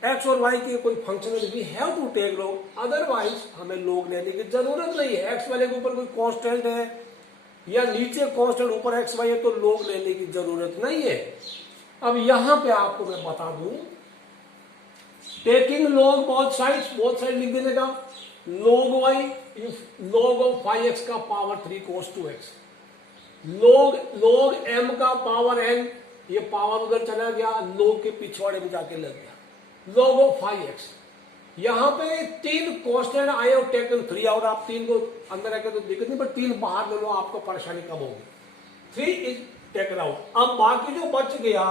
x और y के कोई function we have to take log, otherwise हमें लोग लेने की जरूरत नहीं है। x वाले के ऊपर कोई कांस्टेंट है या नीचे कांस्टेंट ऊपर x y है तो लोग लेने की जरूरत नहीं है। अब यहां पे आपको मैं बता दूं, टेकिंग लॉग बोथ साइड लिख देने का, log y log of 5x का power 3 cos 2x, log m का पावर n, ये पावर उधर चला गया, log के पिछवाड़े में जाके लग गया, log ऑफ 5x। यहां पे 3 कांस्टेंट आए और टेकन 3, और आप 3 को अंदर आके तो दिक्कत नहीं, बट 3 बाहर ले लो, आपको परेशानी कम होगी। 3 इज टेकन आउट। अब बाकी जो बच गया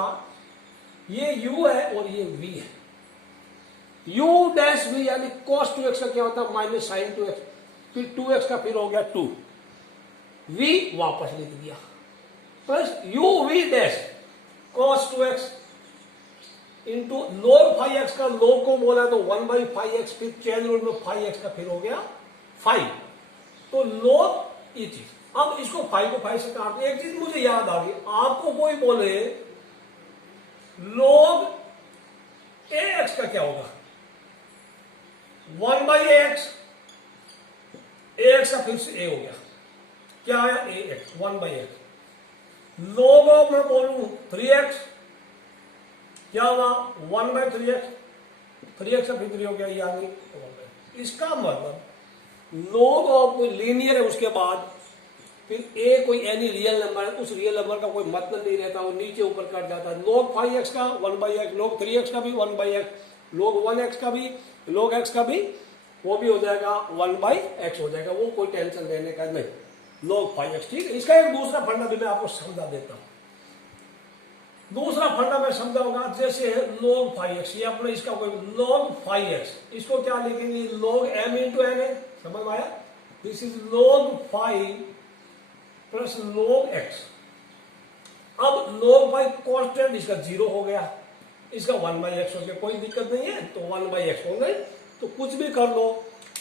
ये u है और ये v है, u डैश v यानी cos 2x का क्या होता है माइनस साइन 2x, फिर 2x का फिर हो गया 2, v वापस लिख दिया, plus u v dash cos 2x into log 5x का log को बोला तो 1/5x, फिर चेन रूल में 5x का फिर हो गया 5, तो log ये चीज। अब इसको 5 को 5 से काट, एक चीज मुझे याद आ गई, आपको कोई बोले log ax का क्या होगा, 1/ax, ax का फिर से a हो गया, क्या आया ax 1/x, log ऑफ मैं बोलूं 3x, क्या हुआ 1/3x, 3x का फिर 3 हो गया, यानी 1/। इसका मतलब log ऑफ कोई लीनियर है, उसके बाद फिर a कोई एनी रियल नंबर है, उस रियल नंबर का कोई मतलब नहीं रहता, वो नीचे ऊपर कट जाता है। log 5x का 1/x, log 3x का भी 1/x, log 1x का भी, log x का भी, वो भी हो जाएगा 1/x हो जाएगा, वो कोई टेंशन लेने का नहीं, log 5x। ठीक है, इसका एक दूसरा फंडा भी मैं आपको समझा देता हूं। दूसरा फंडा मैं समझाऊंगा, जैसे है log 5x, ये अपने इसका कोई log 5x, इसको क्या लिखेंगे log m इंटू n है, समझ में आया, this is log 5 plus log x। अब log 5 कांस्टेंट, इसका 0 हो गया, इसका 1/x हो गया, कोई दिक्कत नहीं है, तो 1/x हो गए, तो कुछ भी कर लो,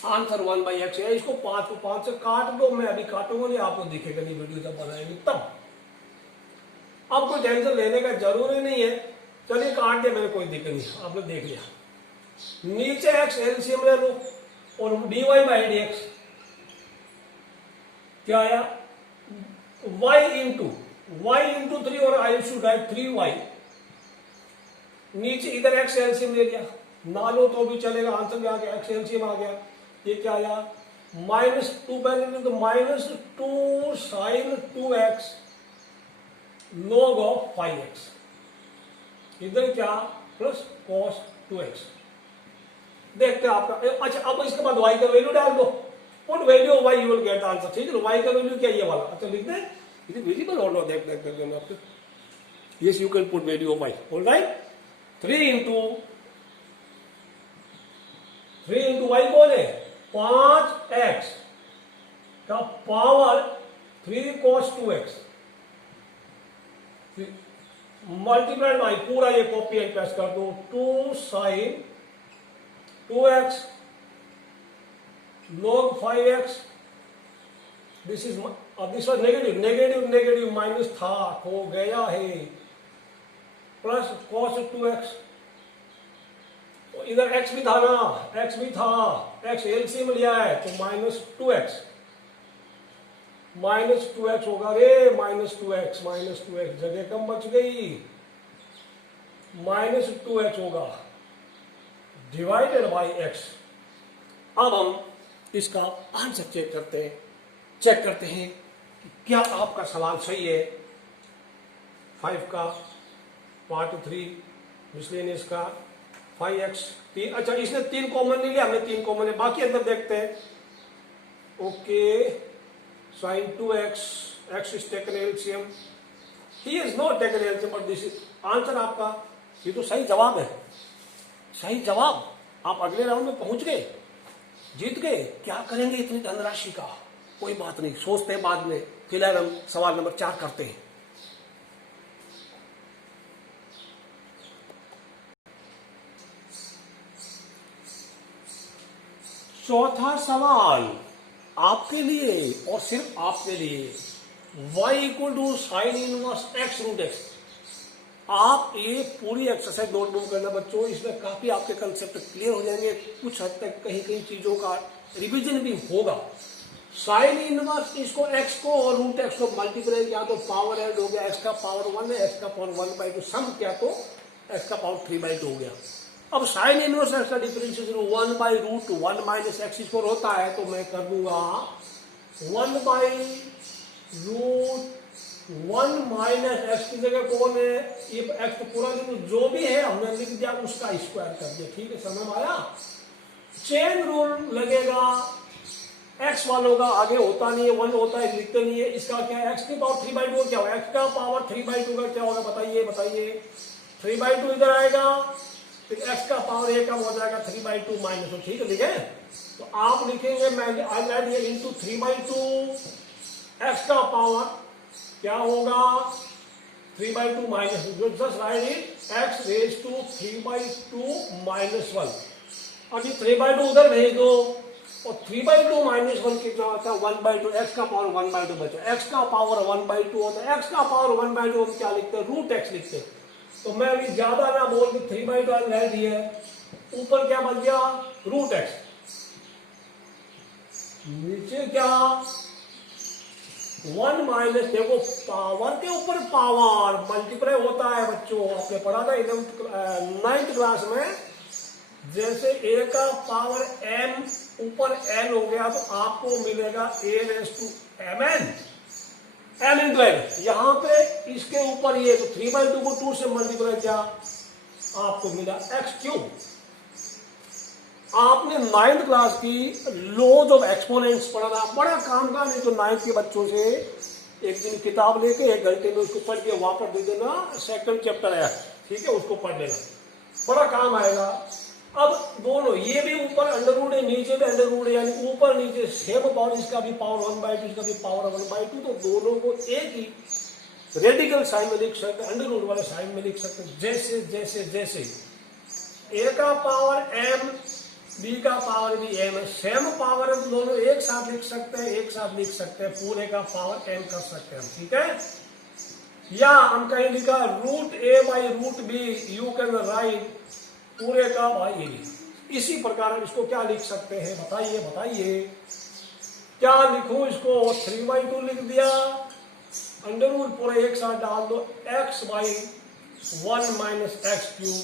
आंसर 1/x है। इसको 5 को 5 से काट दो, मैं अभी काटूंगा नहीं, आपको दिखेगा नहीं, वीडियो जब बनाएंगे तब। अब कोई टेंशन लेने का जरूरी नहीं है, चलिए काट दिया मैंने, कोई दिक्कत नहीं, आपने देख लिया। नीचे x एलसीएम ले लो और dy/dx क्या आया, y इंटू 3, और आई शुड राइट 3y, नीचे इधर x एलसीएम ले लिया, ना लो तो भी चलेगा, आंसर भी आ गया, x एलसीएम आ गया, ये क्या आया -2 पहले, तो -2 sign 2x log of 5x, इधर क्या प्लस cos 2x। देखते हैं आपका। अच्छा, अब इसके बाद y का वैल्यू डाल दो, put value of y you will get answer. ठीक है, y का वैल्यू क्या ये वाला, अच्छा लिख दे, इज इट विजिबल और नॉट, देख देख देख आपको। Yes, you can put value of y, alright. 3 into y कौन है, 5x का power 3 cos 2x multiplied by पूरा ये कॉपी एंड पेस्ट कर दो, 2 sin 2x log 5x, this is this was negative, negative negative minus था, हो गया है, प्लस cos 2x, इधर x भी था ना, x भी था, x एलसीएम लिया है तो माइनस 2x, माइनस 2x होगा रे, माइनस 2x जगह कम बच गई, माइनस 2x होगा डिवाइडेड बाई x। अब हम इसका आंसर चेक करते हैं कि क्या आपका सवाल सही है। 5 का पार्ट 3 मिसलेनियस का 5x 3, अच्छा इसने 3 कॉमन नहीं लिया, हमने 3 कॉमन है, बाकी अंदर देखते हैं। Okay, sin 2x, x is taken LCM, he is not taken LCM, but this is answer आपका, ये तो सही जवाब है, सही जवाब। आप अगले राउंड में पहुंच गए, जीत गए। क्या करेंगे इतनी धनराशि का, कोई बात नहीं, सोचते हैं बाद में। फिलहाल हम सवाल नंबर 4 करते हैं। चौथा सवाल आपके लिए और सिर्फ आपके लिए, y equal to sine inverse x root x। आप ये पूरी एक्सरसाइज नोटबुक करना बच्चों, इसमें काफी आपके कंसेप्ट क्लियर हो जाएंगे, कुछ हद तक कहीं कहीं चीजों का रिवीजन भी होगा। साइन इनवर्स इसको x को और रूट x को मल्टीप्लाई किया तो पावर ऐड हो गया, x का पावर 1 है, x का पावर 1/2 सम किया तो x का पावर 3/2 हो गया। अब साइन इनवर्स x का डिफरेंशिएशन 1/√1 माइनस x इसको होता है, तो मैं कर दूंगा 1/√1 माइनस x की जगह कौन है, ये x तो पूरा जो भी है हमने लिख दिया, उसका स्क्वायर कर दिया। ठीक है, समझ में आया। चेन रूल लगेगा, x वालों का आगे होता नहीं है, 1 होता है, लिखते नहीं है। इसका क्या है, x की पावर 3/2 क्या होगा, x का पावर 3/2 का क्या होगा, बताइए 3/2 इधर आएगा, फिर x का पावर a कम हो जाएगा 3/2 माइनस। ठीक है, लिखे तो आप लिखेंगे, मैं आई राइट ये इंटू 3/2, x का पावर क्या होगा 3/2 minus, just write it x raise to 3/2 minus 1। अभी 3/2 उधर भेज दो, और 3/2 माइनस 1 कितना होता है 1/2, x का पावर 1/2 बचा, x का पावर 1/2 होता है, x का पावर 1/2 हम क्या लिखते हैं, रूट x लिखते हैं। तो मैं अभी ज्यादा ना बोल के 3/2 रह दिया, ऊपर क्या बच गया रूट x, नीचे क्या 1 माइनस, देखो पावर के ऊपर पावर मल्टीप्लाई होता है बच्चों, आपने पढ़ा था 9th क्लास में। जैसे a का पावर m ऊपर n हो गया तो आपको मिलेगा a raise to mn, m into n। यहां पे इसके ऊपर ये तो 3/2 को 2 से मल्टीप्लाई किया, आपको मिला x क्यूब। आपने 9th क्लास की लॉज ऑफ एक्सपोनेंट्स पढ़ा था, बड़ा काम का, नहीं तो 9th के बच्चों से एक दिन किताब लेके 1 घंटे में उसको पढ़ के वापस दे देना, सेकंड चैप्टर है, ठीक है, उसको पढ़ लेना, बड़ा काम आएगा। अब दोनों ये भी ऊपर अंडर रूट है, नीचे भी अंडर रूट है, यानी ऊपर नीचे सेम पावर, इसका भी पावर 1/2, इसका भी पावर 1/2, तो दोनों को एक ही रेडिकल साइन में लिख सकते, अंडर रूट वाले साइन में लिख सकते। जैसे जैसे जैसे a का पावर m, b का पावर भी m है, सेम पावर है, दोनों एक साथ लिख सकते हैं, पूरे का पावर m कर सकते हैं, ठीक है। या हम कहीं लिखा √a/√b, यू कैन राइट पूरे का बाई ए बी। इसी प्रकार इसको क्या लिख सकते हैं, बताइए क्या लिखूं इसको, 3/2 लिख दिया, अंडर रूट पूरे एक साथ डाल दो, x/1 माइनस x क्यूब,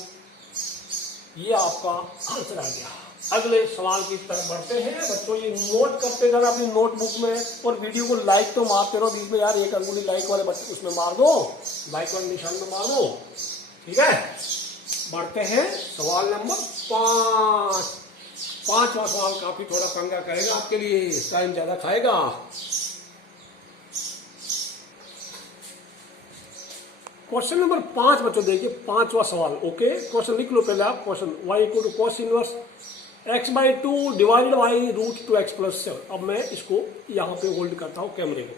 ये आपका आंसर आ गया। अगले सवाल की तरफ बढ़ते हैं बच्चों, ये नोट करते जाना अपनी नोटबुक में, और वीडियो को लाइक तो मारते रहो बीच में यार, एक अंगुली लाइक वाले बच्चे उसमें मार दो, लाइक वाले निशान में मार दो, ठीक है। बढ़ते हैं सवाल नंबर 5। पांचवा सवाल काफी थोड़ा पंगा करेगा आपके लिए, टाइम ज्यादा खाएगा। क्वेश्चन नंबर 5 बच्चों देखिए, पांचवा सवाल। ओके, क्वेश्चन लिख लो पहले आप। Question y equal to cos inverse x/2 divided by root 2x plus 7। अब मैं इसको यहां पे होल्ड करता हूं कैमरे को।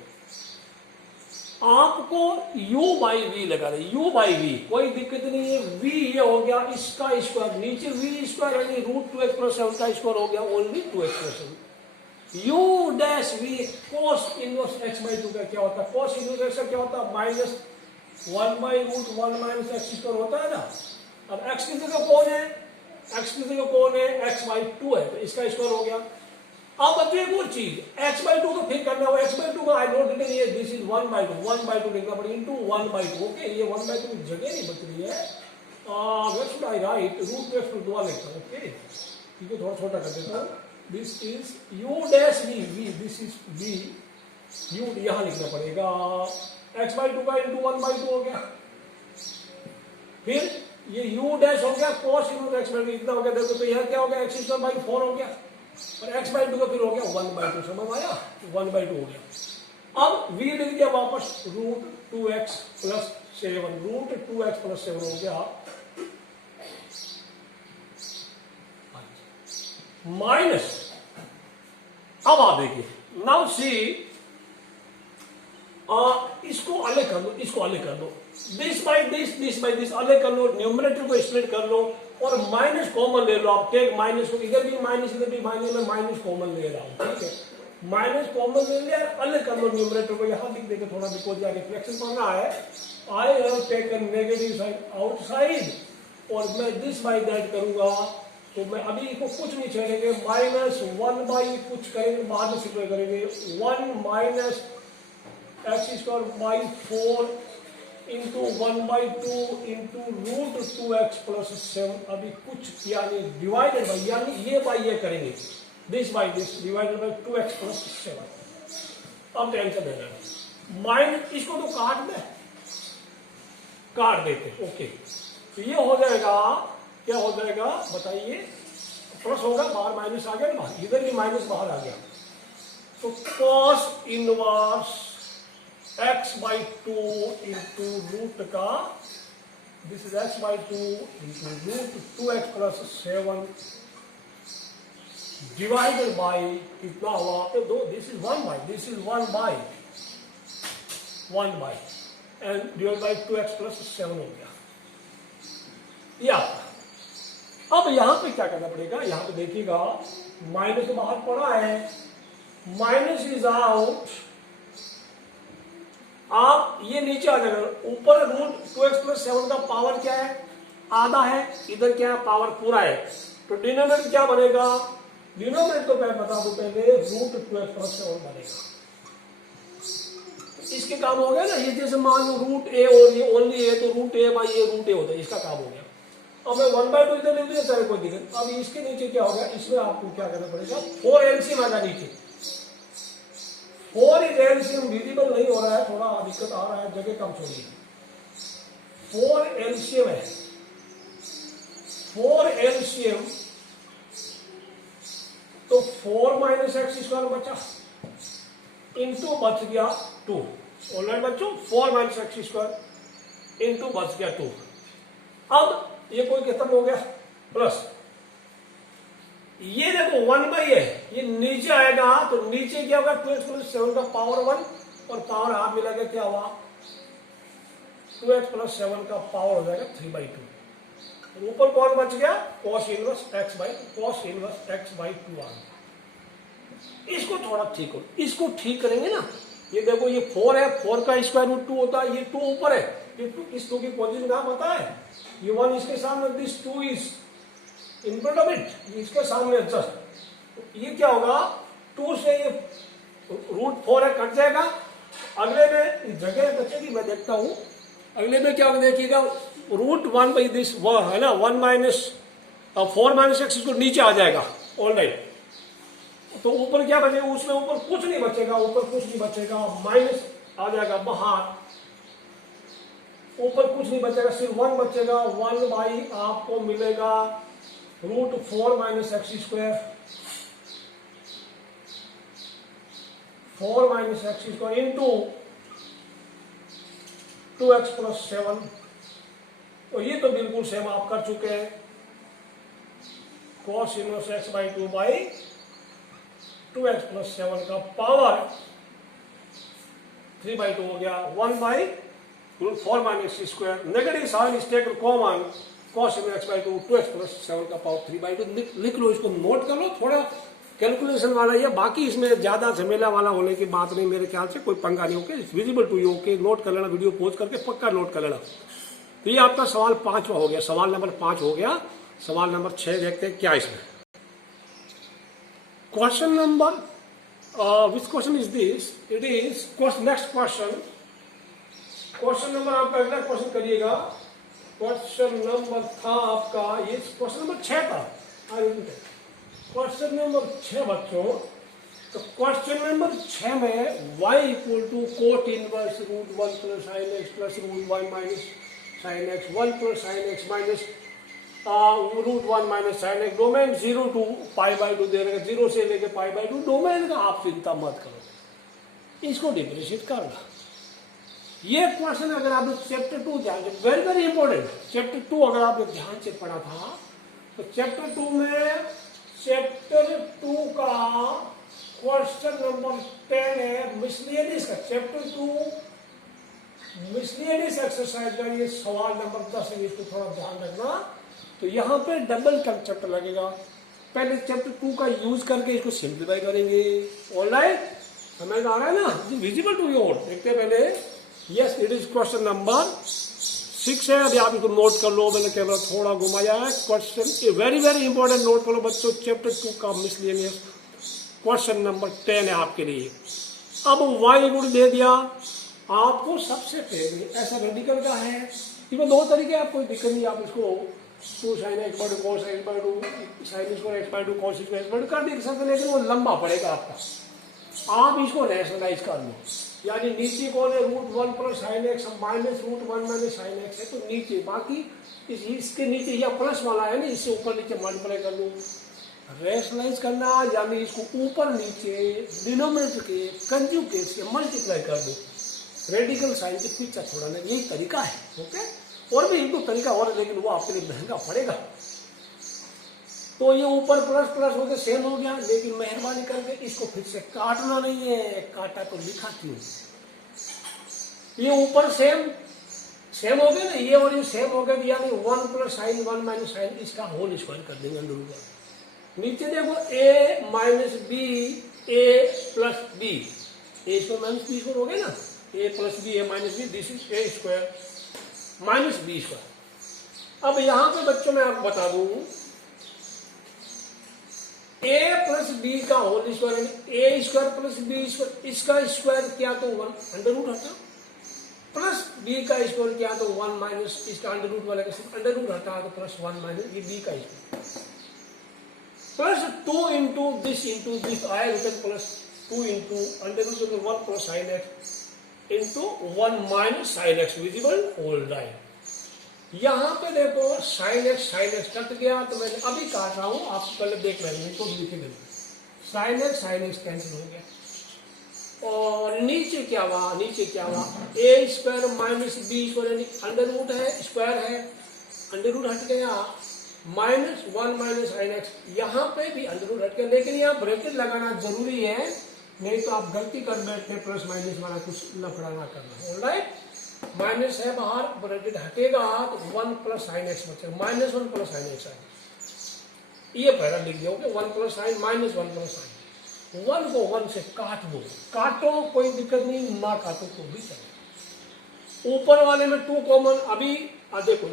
आपको u बाई वी लगा रहे, u बाई वी कोई दिक्कत नहीं है। v ये हो गया इसका स्क्वायर, नीचे v स्क्वायर यानी रूट 2x प्लस 7 का स्क्वायर हो गया only 2x plus 7। u dash v cos inverse x/2 का क्या होता है? cos इनवर्स x का क्या होता है? माइनस 1/√1 माइनस एक्स स्क्वायर होता है ना। अब x की जगह कौन है? x की जगह कौन है? x/2 है, तो इसका स्क्वायर हो गया। अब बच्चों एक और चीज, x/2 को फिर करना होगा। x/2 का आई नोट रिटन ये, दिस इज 1/2, 1/2 लिखना पड़ेगा इनटू 1/2। ओके, ये 1/2 की जगह नहीं बच रही है। What should I write? Root 2x plus 2 लिखता हूं। ओके, ठीक है, थोड़ा छोटा कर देता हूं। This is u dash v, this is v, u यहां लिखना पड़ेगा। x/2 का इंटू 1/2 हो गया। फिर ये u डैश हो गया cos इनवर्स x/2 इतना हो गया। देखो तो यहां क्या हो गया? x²/4 हो गया और x/2 का फिर हो गया 1/2। समझ आया? 1/2 हो गया। अब v लिख दिया वापस, root 2x plus 7, root 2x plus 7 हो गया माइनस। अब आप देखिए, नाउ सी, इसको अलग कर लो, इसको अलग कर लो, दिस बाई दिस अलग कर लो, न्यूमरेटर को स्प्लिट कर लो और माइनस कॉमन ले लो। आप टेक माइनस को, इधर भी माइनस इधर भी माइनस, में माइनस कॉमन ले रहा हूं। ठीक है, माइनस कॉमन ले लिया, अलग कर लो न्यूमरेटर को। यहां लिख देंगे थोड़ा, बिकॉज यार रिफ्लेक्शन पढ़ना है। I have taken negative side outside और मैं दिस बाई दैट करूंगा, तो मैं अभी इसको कुछ नहीं छोड़ेंगे। माइनस 1 बाई कुछ करेंगे, बाद में सिंपल करेंगे। 1 minus x²/4 into 1/2 into root 2x plus 7। अभी कुछ किया नहीं, डिवाइडेड बाई, यानी ये बाई ये करेंगे, this by this divided by 2x plus 7। अब टेंशन देना है, माइनस इसको तो काट देते। ओके, तो ये हो जाएगा, क्या हो जाएगा बताइए? प्लस होगा, बाहर माइनस आ गया ना, इधर भी माइनस बाहर आ गया। तो cos inverse x/2 into root का, this is x/2 into root 2x plus 7 divided by कितना हुआ? तो दो, this is 1 by, this is 1 by and divide by 2x plus 7 हो गया। या अब यहां पे क्या करना पड़ेगा? यहां पे देखिएगा, माइनस तो बाहर पड़ा है, माइनस इज आउट। आप ये नीचे आ जाएगा, ऊपर रूट 2x प्लस 7 का पावर क्या है? आधा है, इधर क्या है? पावर पूरा है। तो डिनोमिनेटर क्या बनेगा? डिनोमिनेटर तो मैं बता दूं पहले, रूट 2x प्लस 7 बनेगा। इसके काम हो गया ना। ये जैसे मान लो रूट a और ये ओनली a, तो रूट a बाई ये रूट a होता है, इसका काम हो गया। अब मैं 1/2 इधर ले लिया, चाहे कोई दिक्कत। अब इसके नीचे क्या होगा? इसमें आपको क्या करना पड़ेगा? 4 एलसीएम आएगा नीचे। 4 इज एलसीएम विजिबल नहीं हो रहा है, थोड़ा दिक्कत आ रहा है, जगह कम छोड़िए। 4 एलसीएम है, 4 एलसीएम तो 4 माइनस x² बचा, इंटू बच गया 2। ऑलराइट बच्चों, 4 माइनस x² इंटू बच गया 2। अब ये कोई खत्म हो गया, प्लस ये देखो 1 बाई है, ये नीचे आएगा, तो नीचे क्या होगा? 2x प्लस 7 का पावर 1 और पावर हाफ मिला के क्या हुआ? 2x प्लस 7 का पावर हो जाएगा 3/2। ऊपर कौन बच गया? cos इनवर्स x/2 आ। इसको थोड़ा ठीक हो, इसको ठीक करेंगे ना। ये देखो, ये 4 है, 4 का स्क्वायर रूट 2 होता है, ये 2 ऊपर है, ये 2, इस 2 की पोजीशन कहां पता है? ये 1 इसके सामने, this 2 is in front of it, इसके सामने एडजस्ट। तो ये क्या होगा? 2 से ये रूट 4 है, कट जाएगा। अगले में जगह बचेगी, मैं देखता हूं अगले में क्या होगा। देखिएगा, रूट 1 बाई दिस है ना, 1 माइनस 4 माइनस x इसको नीचे आ जाएगा। ऑलराइट, तो ऊपर क्या बचेगा? उसमें ऊपर कुछ नहीं बचेगा, ऊपर कुछ नहीं बचेगा, माइनस आ जाएगा बाहर, ऊपर कुछ नहीं बचेगा, सिर्फ 1 बचेगा। 1 बाई आपको मिलेगा root 4 minus x² 4 minus x square into 2x plus 7। और ये तो बिल्कुल सेम आप कर चुके हैं, cos inverse x by 2 by 2x plus 7 का पावर 3/2 हो गया, 1 by 4 minus square, negative sine is taken common, cos inverse x by 2 2x plus 7 का पावर 3/2 लिख लो, इसको नोट कर लो, थोड़ा कैलकुलेशन वाला ये, बाकी इसमें ज्यादा झमेला वाला होने की बात नहीं, मेरे ख्याल से कोई पंगा नहीं। Okay, visible to you, okay, note कर लेना, वीडियो पोज करके पक्का नोट कर लेना। तो ये आपका सवाल 5वां हो गया, सवाल नंबर 5 हो गया। सवाल नंबर 6 देखते हैं क्या इसमें। Question number which question is this, it is next question. Question number आपका अगला क्वेश्चन करिएगा, क्वेश्चन नंबर था आपका, ये क्वेश्चन नंबर 6 था, क्वेश्चन नंबर 6 बच्चों। तो क्वेश्चन नंबर 6 में y equal to cot inverse root 1 plus sine x plus root 1 minus sine x, 1 plus sine x minus root 1 minus sine x, domain 0 to π/2 दे रहे, 0 से लेके π/2, डोमेन का आप चिंता मत करो, इसको डिफरेंशिएट करना। ये क्वेश्चन अगर आप चैप्टर 2 ध्यान से, वेरी वेरी इंपॉर्टेंट, चैप्टर 2 अगर आपने ध्यान से पढ़ा था तो चैप्टर 2 में, चैप्टर 2 का क्वेश्चन नंबर 10 है मिसलेनियस का, चैप्टर 2 मिसलेनियस एक्सरसाइज का ये सवाल नंबर 10 है, इसको थोड़ा ध्यान रखना। तो यहाँ पे डबल कंसेप्ट लगेगा, पहले चैप्टर 2 का यूज करके इसको सिंप्लीफाई करेंगे। ऑलराइट, समझ आ रहा है ना, विजिबल टू योर, देखते पहले। Yes, it is question number 6 है, अभी आप इसको नोट कर लो, मैंने कैमरा थोड़ा घुमाया है। Question very very important, note करो बच्चों, चैप्टर 2 का मिसलेनियस क्वेश्चन नंबर 10 है आपके लिए। अब y गुण दे दिया आपको, सबसे पहले ऐसा रेडिकल का है, इसमें 2 तरीके, आप कोई दिक्कत नहीं, आप इसको 2 sin x by 2 cos x by 2 sin square x by 2 cos square x by 2 कर देख सकते, लेकिन वो लंबा पड़ेगा आपका, आप इसको रैशनलाइज कर लो। यानी नीचे कौन है, root 1 plus sine x minus root 1 minus sine x है, तो नीचे, बाकी इसके नीचे या प्लस वाला है ना, इससे ऊपर नीचे मल्टीप्लाई कर लो, रैशनलाइज करना, यानी इसको ऊपर नीचे डिनोमिनेटर के कंजुगेट से मल्टीप्लाई कर दो, रेडिकल साइन के पीछे छोड़ाना, यही तरीका है। ओके, और भी 1-2 तरीका और है, लेकिन वो आपके लिए महंगा पड़ेगा। तो ये ऊपर प्लस प्लस होकर सेम हो गया, लेकिन मेहरबानी करके इसको फिर से काटना नहीं है, काटा तो लिखा क्यों, ये ऊपर सेम हो गया ना, ये और ये सेम हो गया, यानी 1 प्लस साइन 1 माइनस साइन, इसका होल स्क्वायर कर देंगे अंदर ऊपर। नीचे देखो a minus b, a plus b, a square minus b square हो गया ना, a plus b, a minus b, this is a square minus b square. अब यहां पे बच्चों मैं आपको बता दूं, a प्लस बी का whole square, a square plus b square, इसका स्क्वायर क्या तो 1 अंडर रूट हटा, प्लस बी का स्क्वायर क्या तो 1 माइनस इसका अंडर रूट वाले का सिर्फ अंडर रूट हटा, तो प्लस 1 माइनस ये बी का स्क्वायर, प्लस 2 इंटू दिस आया return, plus 2 into under root 1 plus sine x into 1 minus sine x, visible all right. यहां पे देखो साइन एक्स कट गया, तो मैंने अभी काट रहा हूं, आप पहले देख लेंगे तो लिखे देंगे, साइन एक्स कैंसिल हो गया, और नीचे क्या हुआ, ए स्क्वायर माइनस बी स्क्वायर, यानी अंडर रूट है, स्क्वायर है, अंडर रूट हट गया, माइनस 1 माइनस साइन एक्स, यहां पे भी अंडर रूट हट गया, लेकिन यहाँ ब्रैकेट लगाना जरूरी है, नहीं तो आप गलती कर बैठते, प्लस माइनस वाला कुछ लफड़ा ना करना। ऑलराइट, माइनस है बाहर, ब्रैकेट हटेगा तो 1 प्लस साइन एक्स बचेगा, माइनस 1 प्लस साइन एक्स आएगा, ये पहला लिख दिया, 1 plus sign minus 1 plus sine, 1 को 1 से काट दो, काटो कोई दिक्कत नहीं, ना काटो तो भी चलेगा। ऊपर वाले में 2 कॉमन, अभी देखो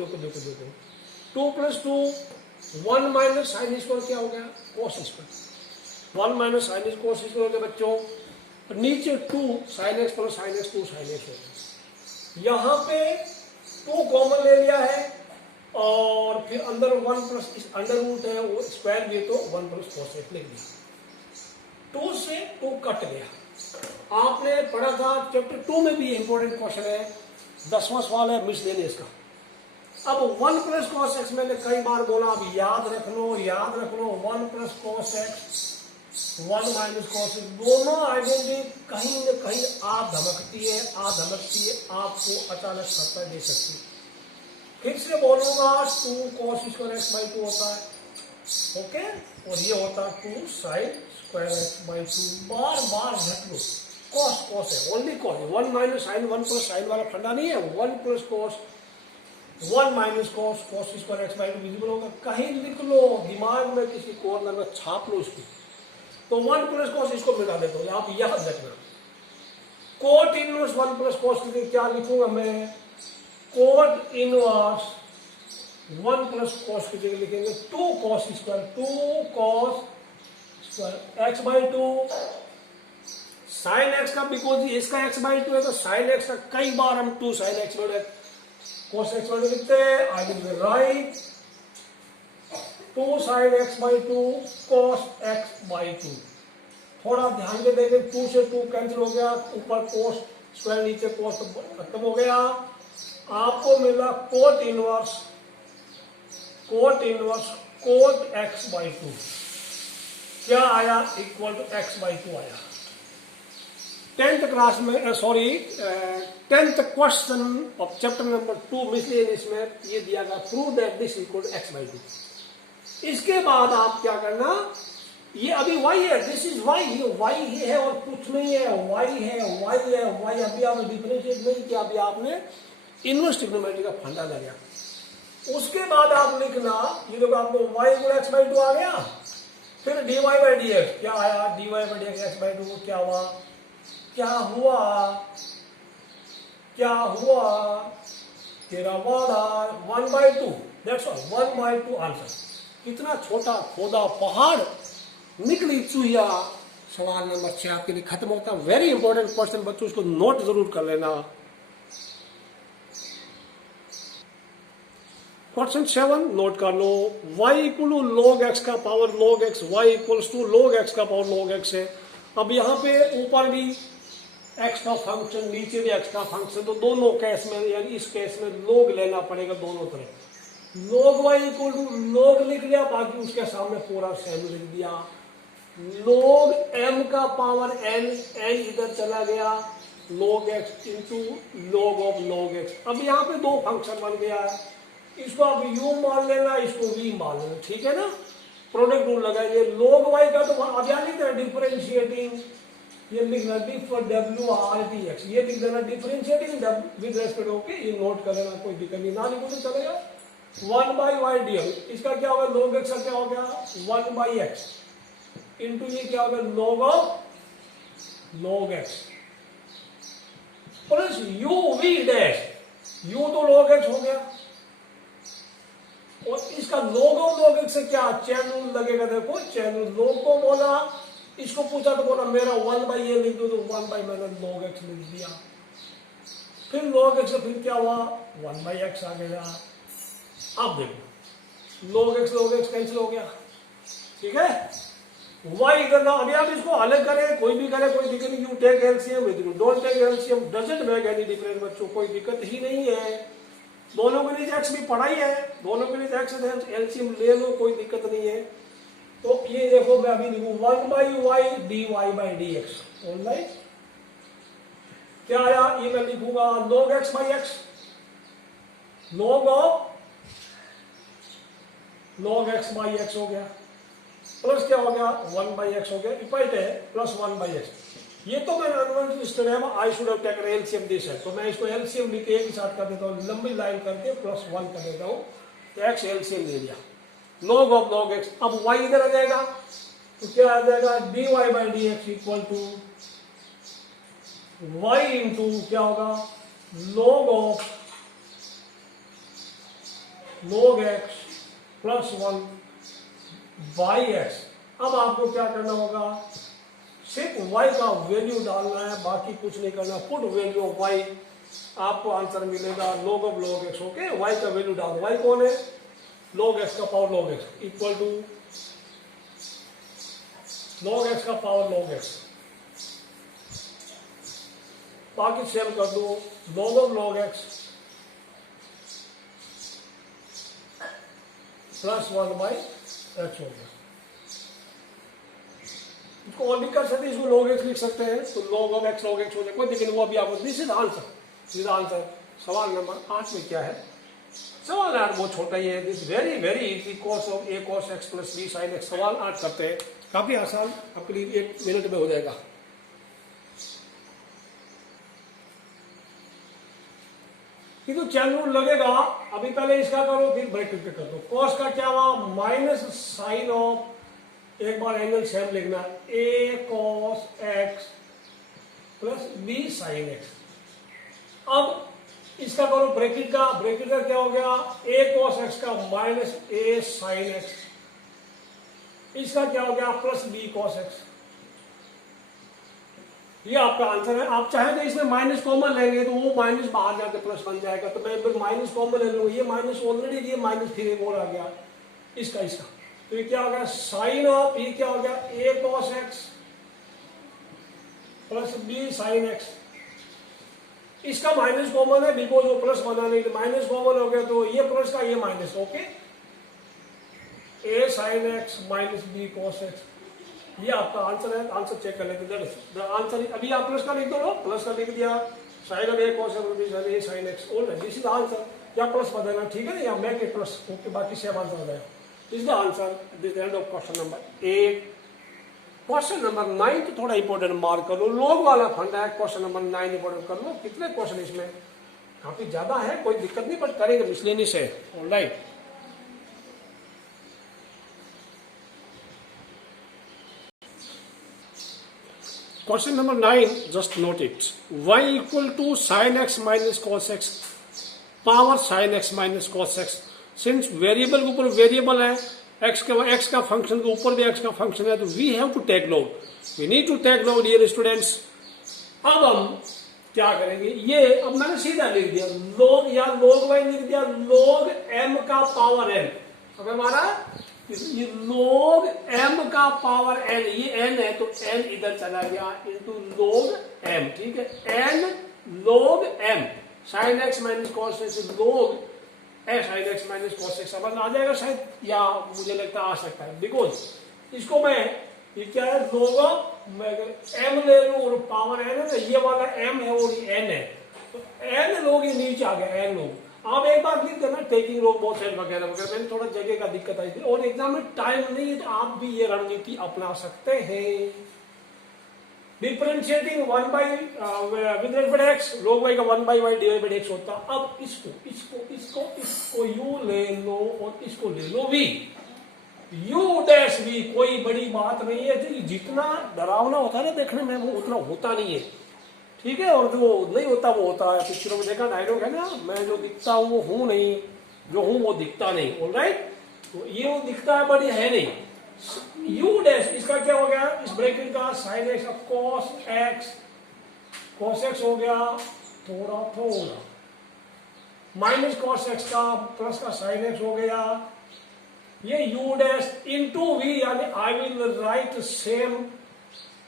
2 प्लस 2 1 माइनस साइन स्क्वायर क्या हो गया, cos square, 1 minus sine x cos square हो गया बच्चों, नीचे 2 sign x plus sine x 2 sine x हो गया, यहाँ पे 2 कॉमन ले लिया है, और फिर अंदर 1 प्लस अंडर रूट है, वो स्क्वायर भी, तो 1 प्लस कोस एक्स लिख दिया, 2 से 2 कट गया। आपने पढ़ा था चैप्टर 2 में भी इंपॉर्टेंट क्वेश्चन है, 10वां सवाल है मिसलेनियस का। अब 1 प्लस कॉस एक्स मैंने कई बार बोला, अब याद रख लो 1 plus cos x 1 minus cos, दोनों आइडेंटिटी कहीं न कहीं आ धमकती है, आपको अचानक खतरा दे सकती है। फिर से बोलूंगा 2 cos स्क्वायर एक्स बाई 2 होता है, ओके, और ये होता है 2 sin स्क्वायर एक्स बाई 2। बार बार रख लो, कॉस कॉस है, only cos. 1 minus sine 1 plus sine वाला फंडा नहीं है, 1 plus cos 1 minus cos cos square x by 2 visible होगा। कहीं लिख लो, दिमाग में किसी कॉर्नर में छाप लो इसको। तो 1 प्लस कॉस इसको मिटा देता हूँ, आप यह रखना। कोट इनवर्स 1 प्लस कॉस के लिए क्या लिखूंगा मैं, कोट इनवर्स 1 प्लस कॉस की जगह लिखेंगे 2 cos square x by 2 sign x का, बिकॉज इसका एक्स बाई 2 है तो साइन एक्स का कई बार हम 2 sine x by cos x by 2 लिखते हैं। आई will write 2 sine x by 2 cos x by 2। थोड़ा ध्यान में देंगे, 2 से 2 कैंसिल हो गया, ऊपर कोस स्क्वायर नीचे कोस खत्म हो गया। आपको मिला cot inverse cot x by 2, क्या आया, इक्वल टू एक्स बाई 2 आया। 10th क्लास में 10th question of chapter number 2 miscellaneous में ये दिया गया, prove that this equal to x by 2। इसके बाद आप क्या करना, ये अभी y है, दिस इज y, ये y ही है और कुछ नहीं है, y है। अभी आपने डिफरेंशिएट नहीं किया, अभी आपने इनवर्स ट्रिग्नोमेट्री का फंडा लगाया। उसके बाद आप लिखना, ये देखो आपको y इक्वल एक्स बाई 2 आ गया। फिर dy बाई डी एक्स क्या आया, dy by d x by 2 क्या हुआ, तेरा वादा 1 by 2, that's all, 1 by 2 answer. कितना छोटा खोदा पहाड़, निकली चूहिया। सवाल नंबर 6 आपके लिए खत्म होता है। वेरी इंपॉर्टेंट क्वेश्चन बच्चों, इसको नोट जरूर कर लेना। क्वेश्चन 7 नोट कर लो, y equal to log x का power log x, y equals to log x का पावर log x है। अब यहाँ पे ऊपर भी x का फंक्शन, नीचे भी x का फंक्शन, तो दोनों केस में, यानी इस केस में log लेना पड़ेगा दोनों तरफ। log y equal to log लिख लिया, बाकी उसके सामने पूरा सेम लिख दिया। log m का पावर n इधर चला गया, log x into log of log x। अब यहाँ पे दो फंक्शन बन गया है, इसको आप u मान लेना, इसको v मान लेना, ठीक है ना। प्रोडक्ट रूल लगाइए, log y का तो अब यहाँ लिख देना डिफरेंशिएटिंग, ये लिखना WRTX, ये लिख देना डिफरेंशिएटिंग विद रेस्पेक्ट, ओके, ये नोट कर लेना, कोई दिक्कत नहीं, ना लिखो तो चलेगा। 1 बाई वाई डी, इसका क्या होगा, log x का क्या हो गया 1 बाई एक्स इंटू ये क्या होगा log of log x plus u v dash, u तो log x हो गया, और इसका log ऑफ log x से क्या चैन रूल लगेगा, देखो चैन रूल। log को बोला, इसको पूछा तो बोला मेरा 1 बाई ये लिख दो, तो 1 बाई मैंने log x लिख दिया। फिर log x से फिर क्या हुआ 1 बाई एक्स आ गया। अब देखो log x कैंसिल हो गया, ठीक है। y इधर ना, अभी आप इसको अलग करें, कोई भी करे कोई दिक्कत नहीं, you take LCM, you don't take LCM, doesn't make any difference बच्चों, कोई दिक्कत ही नहीं है। दोनों के लिए x भी पढ़ाई है, दोनों के लिए x एलसीएम ले लो, कोई दिक्कत नहीं है। तो ये देखो मैं अभी लिखूं 1 by y d y by d x, online क्या आया, ये मैं लिखूंगा log x by x, log of log x by x हो गया, प्लस क्या हो गया 1 बाई एक्स हो गया, इक्वल है प्लस 1 बाई एक्स। ये तो मैं I should have taken LCM this है, तो मैं इसको एलसीएम लिख के एक साथ कर देता हूँ, लंबी लाइन करके प्लस 1 कर देता हूँ, एक्स एलसीएम ले लिया, log ऑफ log x। अब y इधर आ जाएगा, तो क्या आ जाएगा dy by d x equal to y into क्या होगा log of log x plus 1 by x. अब आपको क्या करना होगा, सिर्फ y का वैल्यू डालना है, बाकी कुछ नहीं करना। पुट वैल्यू ऑफ y, आपको आंसर मिलेगा log of log x, okay. y का वैल्यू डाल, y कौन है log x का power log x equal to log x का पावर log x, बाकी सेम कर दो, log of log x plus 1 by x हो गया। इसको और भी कर सकते हैं, इसको log x लिख सकते हैं, तो log of x log x हो जाएगा, लेकिन वो अभी आपको दिस इज आंसर, सीधा आंसर। सवाल नंबर 8 में क्या है? सवाल 8 बहुत छोटा ही है, this very very easy, cos of a cos x plus b sin x। सवाल 8 करते हैं, काफी आसान, आपके लिए 1 मिनट में हो जाएगा। ये तो चैन रूल लगेगा, अभी पहले इसका करो फिर ब्रैकेट पे कर दो। cos का क्या हुआ? माइनस साइन ऑफ, एक बार एंगल सेम लिखना, a cos x plus b sin x। अब इसका करो ब्रैकेट का, ब्रैकेट का क्या हो गया? a cos x का माइनस a sin x, इसका क्या हो गया? Plus b cos x। ये आपका आंसर है। आप चाहे तो इसमें माइनस कॉमन लेंगे तो वो माइनस बाहर जाके प्लस बन जाएगा, तो मैं फिर माइनस कॉमन ले लूंगा, ये माइनस ऑलरेडी, ये माइनस फिर एक और आ गया इसका, तो ये क्या हो गया? साइन ऑफ, ये क्या हो गया? a cos x plus b sin x। इसका माइनस कॉमन है बिकॉज वो प्लस बना नहीं, माइनस कॉमन हो गया तो ये प्लस का ये minus, okay. a sin x minus b cos x, ये आपका आंसर है। आंसर चेक कर लेते हैं। आंसर अभी आप प्लस का लिख दो, प्लस का लिख दिया, sine of a cos x a sin x, all this is answer. या प्लस बदलना, ठीक है ना, या मेक इट प्लस, ओके, बाकी सेम आंसर हो जाएगा। This is the answer, this is the end of question number 8। Question number 9 तो थोड़ा इंपॉर्टेंट मार्क कर लो, लोग वाला फंडा है। क्वेश्चन नंबर 9 इंपॉर्टेंट कर लो। कितने क्वेश्चन इसमें? काफी ज्यादा है, कोई दिक्कत नहीं, बट करेंगे मिसलेनियस है, alright. Question number 9, just note it. y equal to sine x minus cos x power sine x minus cos x. Since variable के ऊपर वेरिएबल है, x का फंक्शन के ऊपर भी x का फंक्शन है, तो we have to take log, we need to take log dear students. अब हम क्या करेंगे? ये अब मैंने सीधा लिख दिया log, या log y लिख दिया, log m का पावर n। अब हमारा ये log m का पावर n, ये n है तो n इधर चला गया इंटू log m, ठीक है। n log m sin x minus cos x log sin x minus cos x, समझ आ जाएगा शायद, या मुझे लगता आ सकता है, बिकॉज इसको मैं, ये क्या है, log m ले लूं और पावर n है ना, ये वाला m है और ये n है, तो n लोग ये नीचे आ गया, n लोग। आप एक बार लिख देना टेकिंग लॉग बोथ साइड वगैरह वगैरह, मैंने थोड़ा जगह का दिक्कत आई थी और एग्जाम में टाइम नहीं है, तो आप भी ये रणनीति अपना सकते हैं। Differentiating 1 by with respect x, log y का 1 by y divide by x होता। अब इसको u ले लो और इसको ले लो v, u डैश v, कोई बड़ी बात नहीं है। जितना डरावना होता है ना देखने में, वो उतना होता नहीं है, ठीक है। और जो नहीं होता वो होता है। पिक्चरों में देखा डायलॉग है ना, मैं जो दिखता हूँ वो हूं नहीं, जो हूं वो दिखता नहीं, ऑलराइट। तो ये वो दिखता है बट ये है नहीं। u डैश, इसका क्या हो गया? इस ब्रैकेट का साइन एक्स cos x हो गया थोड़ा माइनस cos x का प्लस का साइन एक्स हो गया, ये u डैश इंटू v, यानी आई विल राइट सेम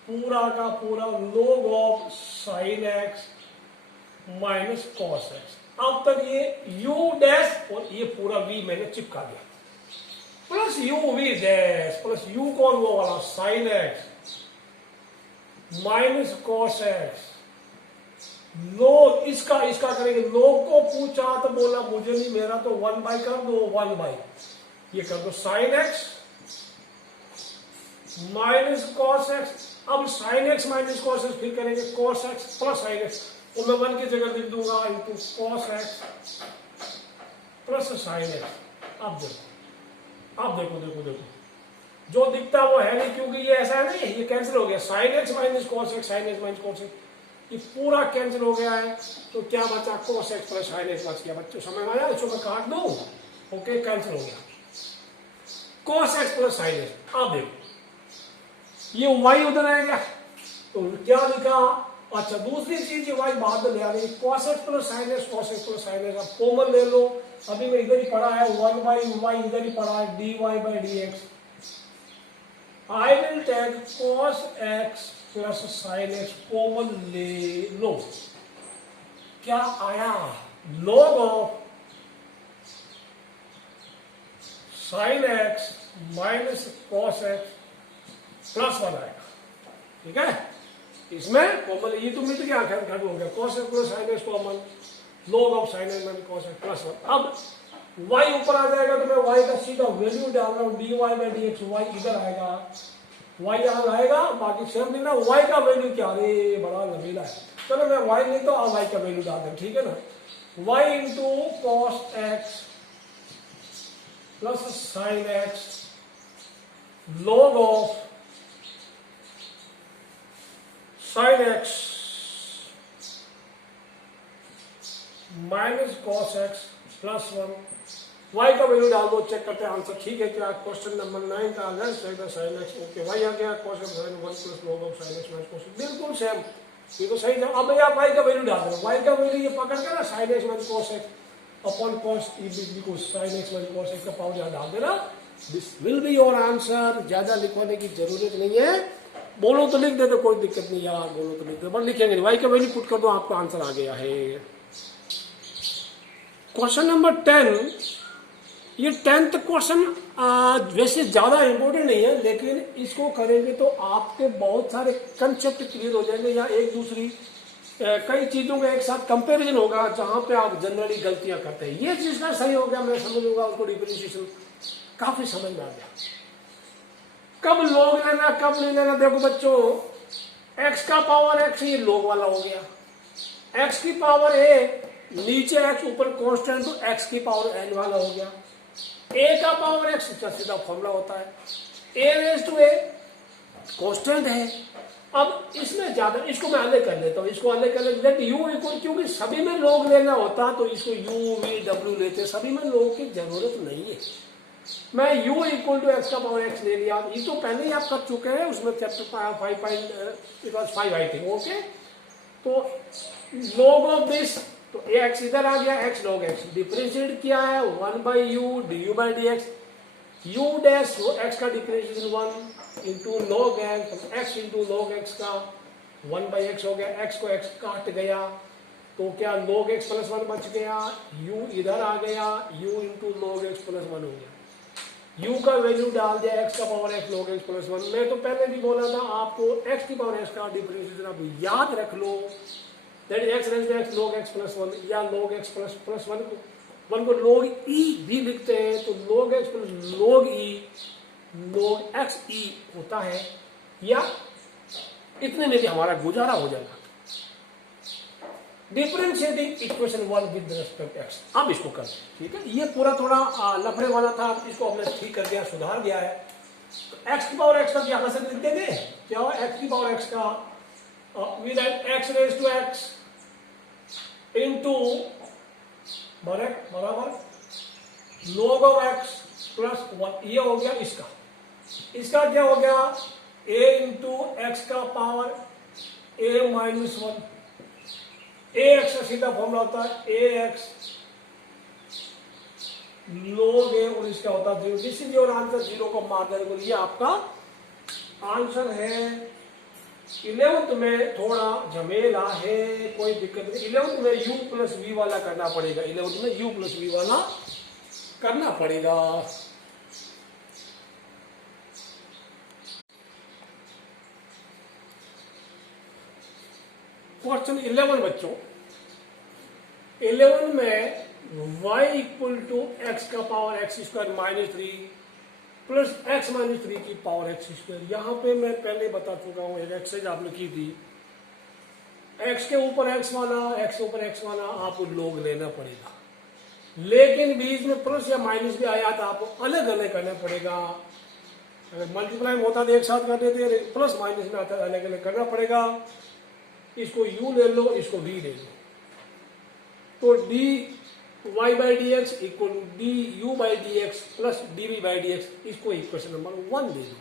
पूरा का पूरा log of sine x minus cos x। अब तक ये u डैश और ये पूरा v मैंने चिपका दिया, plus u v dash plus u कौन वो वाला sign x minus cos x, log इसका करेंगे। log को पूछा तो बोला मुझे नहीं, मेरा तो 1 बाई कर दो, 1 बाई ये कर दो sign x minus cos x। अब sign x minus cos x, फिर करेंगे cos x plus sine x, और मैं 1 की जगह लिख दूंगा into cos x plus sine x. अब देखो जो दिखता वो है नहीं, क्योंकि ये ऐसा है ना, ये कैंसिल हो गया, sign x minus cos x, sign x minus cos x, ये पूरा कैंसिल हो गया है, तो क्या बचा? cos x plus sine x बच गया। बच्चों समझ में आया? इसको मैं काट दूं, ओके, कैंसिल हो गया cos x plus sine x. अब देखो ये y उधर आएगा, तो क्या लिखा? अच्छा, दूसरी चीज ये y बाद में ले आ रही है, cos x plus sine x, cos x plus sine x. अब कॉमन ले लो, अभी मैं इधर ही पढ़ा है 1 बाई y, इधर ही पढ़ा है dy by dx। I will take cos x plus sine x, common ले लो, क्या आया? log of sine x minus cos x plus 1 आएगा। ठीक है, इसमें कॉमन ये तो मिट गया, खत्म हो गया, cos x plus sin x common, log of sin x minus cos x plus 1। अब y ऊपर आ जाएगा तो मैं y का सीधा वैल्यू डाल रहा हूँ, dy by d x, y इधर आएगा, y यहाँ आएगा, बाकी सेम लिखना, y का वैल्यू क्या, अरे बड़ा लबेला है, चलो मैं y नहीं तो y का वैल्यू डाल दें, ठीक है ना, y into cos x plus sine x log of sin x minus cos x plus 1, y का वैल्यू डाल दो, चेक करते हैं आंसर ठीक है क्या। क्वेश्चन नंबर 9 का answer sin x, okay, y आ गया cos x sin 1 plus log of sin x minus cos x, बिल्कुल सेम, ये तो सही था। अब आप y का वैल्यू डाल देना, y का वैल्यू ये पकड़ कर ना sin x minus cos x upon cos sin x minus cos x का पावर यहाँ डाल देना, this will be your answer. ज्यादा लिखवाने की जरूरत नहीं है, बोलो तो लिख दे तो कोई दिक्कत नहीं यार, बोलो तो लिख दे, बट लिखेंगे नहीं, y का वैल्यू पुट कर दो, आपका आंसर आ गया है। क्वेश्चन नंबर 10, ये 10th क्वेश्चन वैसे ज्यादा इंपॉर्टेंट नहीं है, लेकिन इसको करेंगे तो आपके बहुत सारे कंसेप्ट क्लियर हो जाएंगे, या एक दूसरी कई चीजों का एक साथ कंपैरिजन होगा जहां पे आप जनरली गलतियां करते हैं। ये चीज का सही हो गया, मैं समझूंगा उसको, डिफरेंशिएशन काफी समझ में आ गया, कब लॉग लेना कब नहीं लेना। देखो बच्चों, x का पावर x ये लॉग वाला हो गया, x की पावर a, नीचे x ऊपर कांस्टेंट तो x की पावर n वाला हो गया, a का पावर x सीधा फॉर्मूला होता है, a raise to a constant है। अब इसमें ज्यादा, इसको मैं अलग कर लेता हूँ, इसको अलग कर लेते हैं, u इक्वल, क्योंकि सभी में लॉग लेना होता तो इसको u v w लेते, सभी में लॉग की जरूरत नहीं है। मैं u इक्वल टू एक्स का पावर x ले लिया, ये तो पहले ही आप कर चुके हैं, उसमें चैप्टर 5 आई थी, ओके। तो log ऑफ दिस, तो x इधर आ गया, x log x, डिफरेंशिएट किया है 1 by you du by d x, you dash x का differentiation 1 into log x into log x का 1 बाई एक्स हो गया, x को x काट गया तो क्या log x प्लस 1 बच गया, u इधर आ गया, u into log x plus 1 हो गया, u का वैल्यू डाल दिया, x का power x log x plus 1। मैं तो पहले भी बोला था आपको, x की पावर x का डिफरेंशिएशन आप याद रख लो, that is x raise to x log x plus 1, या log x प्लस 1 को log e भी लिखते हैं, तो log x plus log e log x e होता है, या इतने में भी हमारा गुजारा हो जाएगा। Differentiating equation 1 with respect x, अब इसको कर, ठीक है, ये पूरा थोड़ा लफड़े वाला था, इसको हमने ठीक कर दिया, सुधार दिया है। तो x की पावर x का यहां से लिख देंगे, क्या हो, x की पावर x का with x raise to x into बराबर log ऑफ x प्लस 1, ये हो गया इसका क्या हो गया, a इंटू एक्स का पावर a माइनस 1, ax का सीधा फॉर्मूला होता है ax log a, और इसका होता है 0, दिस इज योर आंसर, 0 को मार देने, ये आपका आंसर है। 11th में थोड़ा झमेला है, कोई दिक्कत नहीं, 11th में u प्लस v वाला करना पड़ेगा, 11th में u प्लस v वाला करना पड़ेगा। क्वेश्चन 11 बच्चों, 11 में y इक्वल टू एक्स का power x square minus 3 plus x minus 3 की पावर एक्स स्क्वायर। यहां पे मैं पहले बता चुका हूं, एक एक्सरसाइज आपने की थी, एक्स के ऊपर एक्स वाला, एक्स के ऊपर एक्स वाला आपको log लेना पड़ेगा, लेकिन बीच में प्लस या माइनस भी आया तो आपको अलग अलग करना पड़ेगा। अगर मल्टीप्लाई होता तो एक साथ कर देते, प्लस माइनस में आता है अलग अलग करना पड़ेगा। इसको u ले लो, इसको v ले लो, तो dy by d x equal to d u by d x plus d v by d x, इसको इक्वेशन नंबर 1 ले लो।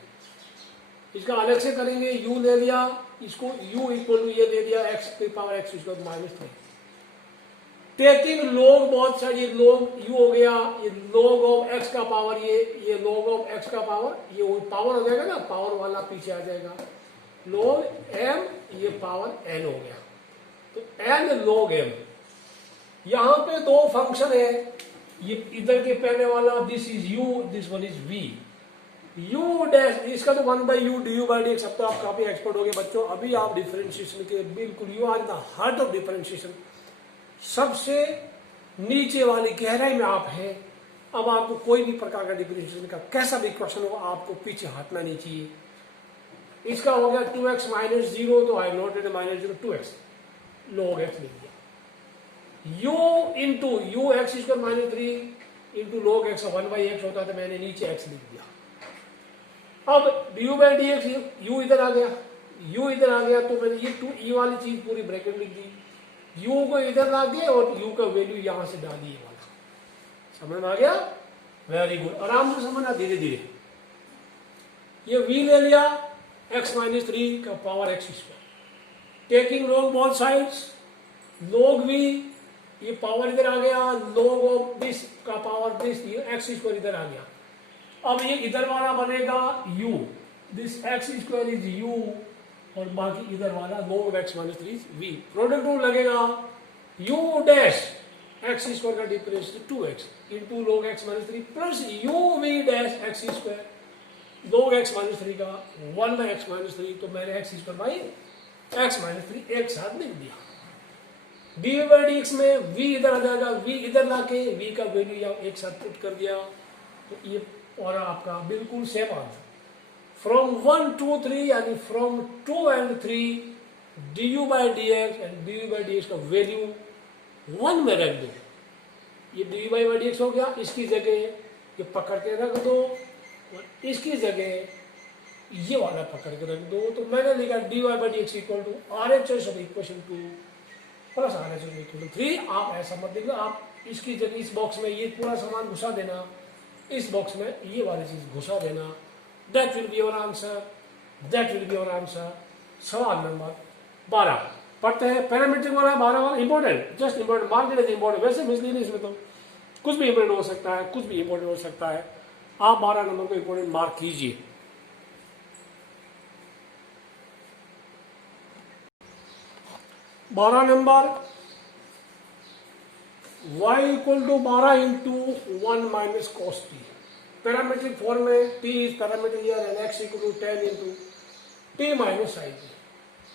इसका अलग से करेंगे, u ले लिया, इसको u इक्वल टू ये दे दिया x की power x square minus 3, taking log बहुत सारी, ये log u हो गया, ये log ऑफ x का पावर, ये log ऑफ x का पावर, ये पावर हो जाएगा ना, पावर वाला पीछे आ जाएगा, log m, ये पावर n हो गया, तो n log m। यहां पे दो फंक्शन है, ये इधर के पहले वाला this is u, this one is v, you dash, इसका तो 1/u du/dx। अब तो आप काफी एक्सपर्ट हो गए बच्चों। अभी आप डिफरेंशिएशन के बिल्कुल, you are the heart of differentiation, सबसे नीचे वाली गहराई में आप हैं। अब आपको कोई भी प्रकार का डिफरेंशिएशन का कैसा भी क्वेश्चन हो, आपको पीछे हटना नहीं चाहिए। इसका हो गया 2x - 0, तो आई नोटेड -0 2x log x लिख दिया। u into you x square -3 into log x 1/x होता है, तो मैंने नीचे x लिख दिया। अब du/dx, u इधर आ गया, u इधर आ गया, तो मैंने ये 2e वाली चीज पूरी ब्रैकेट लिख दी। u को इधर ला के और u का वैल्यू यहां से डाल दिए वाला। समझ में आ गया? वेरी गुड, आराम से समझना, धीरे धीरे। ये v ले लिया, x - 3 का power x square, taking log both sides, log v, ये पावर इधर आ गया, log ऑफ दिस का पावर दिस, ये x स्क्वायर इधर आ गया। अब ये इधर वाला बनेगा u, this x square is u, और बाकी इधर वाला log x - 3 v। Product rule लगेगा, u डैश x स्क्वायर का difference 2x into log x - 3 plus u v dash x square log x - 3 का 1/x - 3, तो मैंने x स्क्वायर बाई x - 3 एक साथ लिख दिया। d/dx में v इधर आ जाएगा, v इधर लाके v का वैल्यू यहाँ एक साथ पुट कर दिया, तो ये और आपका बिल्कुल सेम आंसर। फ्रॉम 1 2 3 यानी from 2 and 3 du/dx and du/dx का वैल्यू 1 में रख दो। ये du/dx हो गया, इसकी जगह ये पकड़ के रख दो और इसकी जगह ये वाला पकड़ के रख दो। तो मैंने लिखा dy/dx equal to RHS of equation 2 plus RHS equal to 3। आप ऐसा मत लिखो, आप इसकी जगह इस बॉक्स में ये पूरा सामान घुसा देना, इस बॉक्स में ये वाली चीज घुसा देना। That will be your answer, that will be your answer. सवाल नंबर 12 पढ़ते हैं। पैरामीट्रिक वाला 12 वाला important, just important, market is important. वैसे मिसलीनियस इसमें तो कुछ भी इंपॉर्टेंट हो सकता है, कुछ भी इंपॉर्टेंट हो सकता है। आप 12 नंबर को इंपॉर्टेंट मार्क कीजिए। बारह नंबर, y equal to 12 into 1 minus cos t। Parametric form में t is parameter here and x equal to 10 into t minus sin t।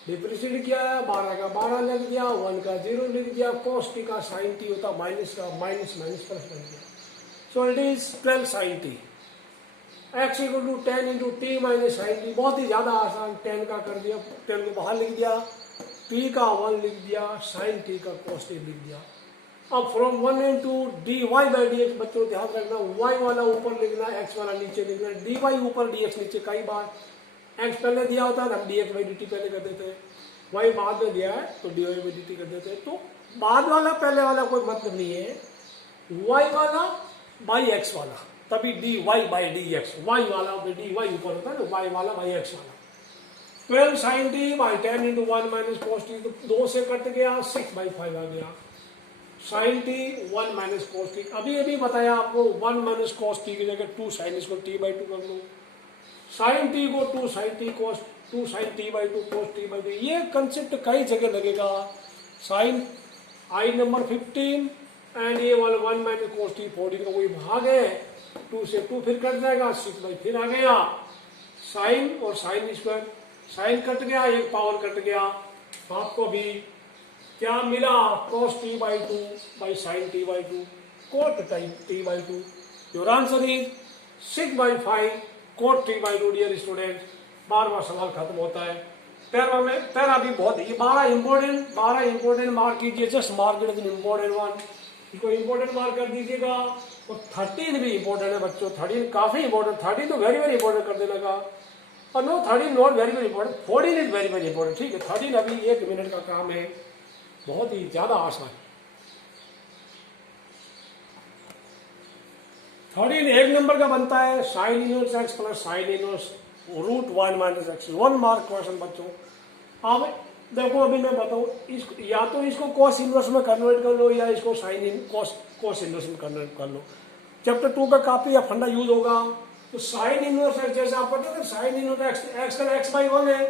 Differentiate किया है, 12 का 12 लिख दिया, 1 का 0 लिख दिया, cos t का sin t होता माइनस का माइनस माइनस प्लस बन गया। So it is 12 sin t। x equal to 10 into t minus sin t, बहुत ही ज्यादा आसान। 10 का कर दिया, 10 को बाहर लिख दिया, t का 1 लिख दिया, sin t का cos t लिख दिया। अब फ्रॉम 1 इंटू dy/dx, बच्चों ध्यान रखना, y वाला ऊपर लिखना, x वाला नीचे लिखना, dy ऊपर dx नीचे। कई बार x पहले दिया होता है, हम dx/dt पहले कर देते हैं, y बाद में दिया है तो dy/dt कर देते हैं। तो बाद वाला पहले वाला कोई मतलब नहीं है, y वाला बाई x वाला, तभी dy/dx, y वाला dy ऊपर होता है ना, y वाला बाई x वाला। 12 sin t by 10 into 1 minus cos t, तो 2 से कट गया, 6/5 आ गया। sin t 1 minus cos t, अभी अभी बताया आपको, 1 माइनस cos t की जगह 2 sin इसको t/2 कर लो, sin t को 2 sin t cos 2 sin t/2 cos t/2। ये कंसेप्ट कई जगह लगेगा। sin I नंबर 15 एंड ये वाला 1 माइनस cos t 14 का कोई भाग है, 2 से 2 फिर कट जाएगा, 6/, फिर आ गया sin और sin स्क्वायर, sin कट गया, एक पावर कट गया, आपको भी क्या मिला, cos t/2 by sin t/2 cot t/2। Your answer is 6/5 cot t/2। Dear student, 12वां सवाल खत्म होता है। 13वां में, 13 भी बहुत, ये 12 इंपॉर्टेंट मार्क कीजिए, just mark it as important one, इसको इंपॉर्टेंट मार्क कर दीजिएगा। और 13 भी इंपॉर्टेंट है बच्चों, 13 काफी इंपॉर्टेंट, 13 तो वेरी वेरी इंपॉर्टेंट कर देने का। और no 13 not very very important, 14 is very very important. ठीक है, 13 अभी 1 मिनट का काम है, बहुत ही ज्यादा आसान। 13 एक नंबर का बनता है, sign inverse x plus sine inverse √1 minus x। 1 mark question बच्चों। अब देखो, अभी मैं बताऊं, या तो इसको cos इनवर्स में कन्वर्ट कर लो, या इसको साइन इन cos इनवर्स में कन्वर्ट कर लो। चैप्टर 2 का काफी फंडा यूज होगा। तो साइन इनवर्स x, जैसे आप पढ़ते थे साइन इनवर्स x का x/1 है,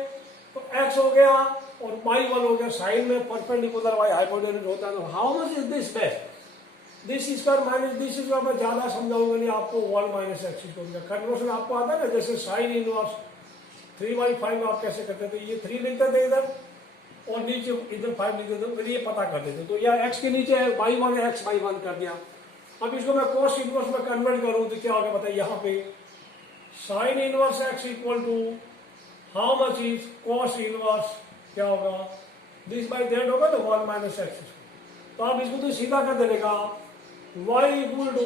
तो x हो गया और y1 हो गया। साइन में परपेंडिकुलर y हाइपोटेन्यूज होता है, तो how much is this best? This square minus this square मैं ज्यादा समझाऊंगा नहीं आपको, 1 माइनस एक्स स्क्वायर का कन्वर्शन आपको आता है ना, जैसे साइन इनवर्स 3/5 आप कैसे करते थे, ये 3 लिखते थे इधर और नीचे इधर 5 लिखते थे, फिर ये पता कर देते। तो या x के नीचे y1 है, x y1 कर दिया। अब इसको मैं cos इनवर्स में कन्वर्ट करूं तो क्या होगा बताइए, यहाँ पे sine inverse x equal to how much is cos inverse, क्या होगा दिस बाई दैट होगा तो 1 माइनस एक्स। तो आप इसको तो सीधा कर देने का y equal to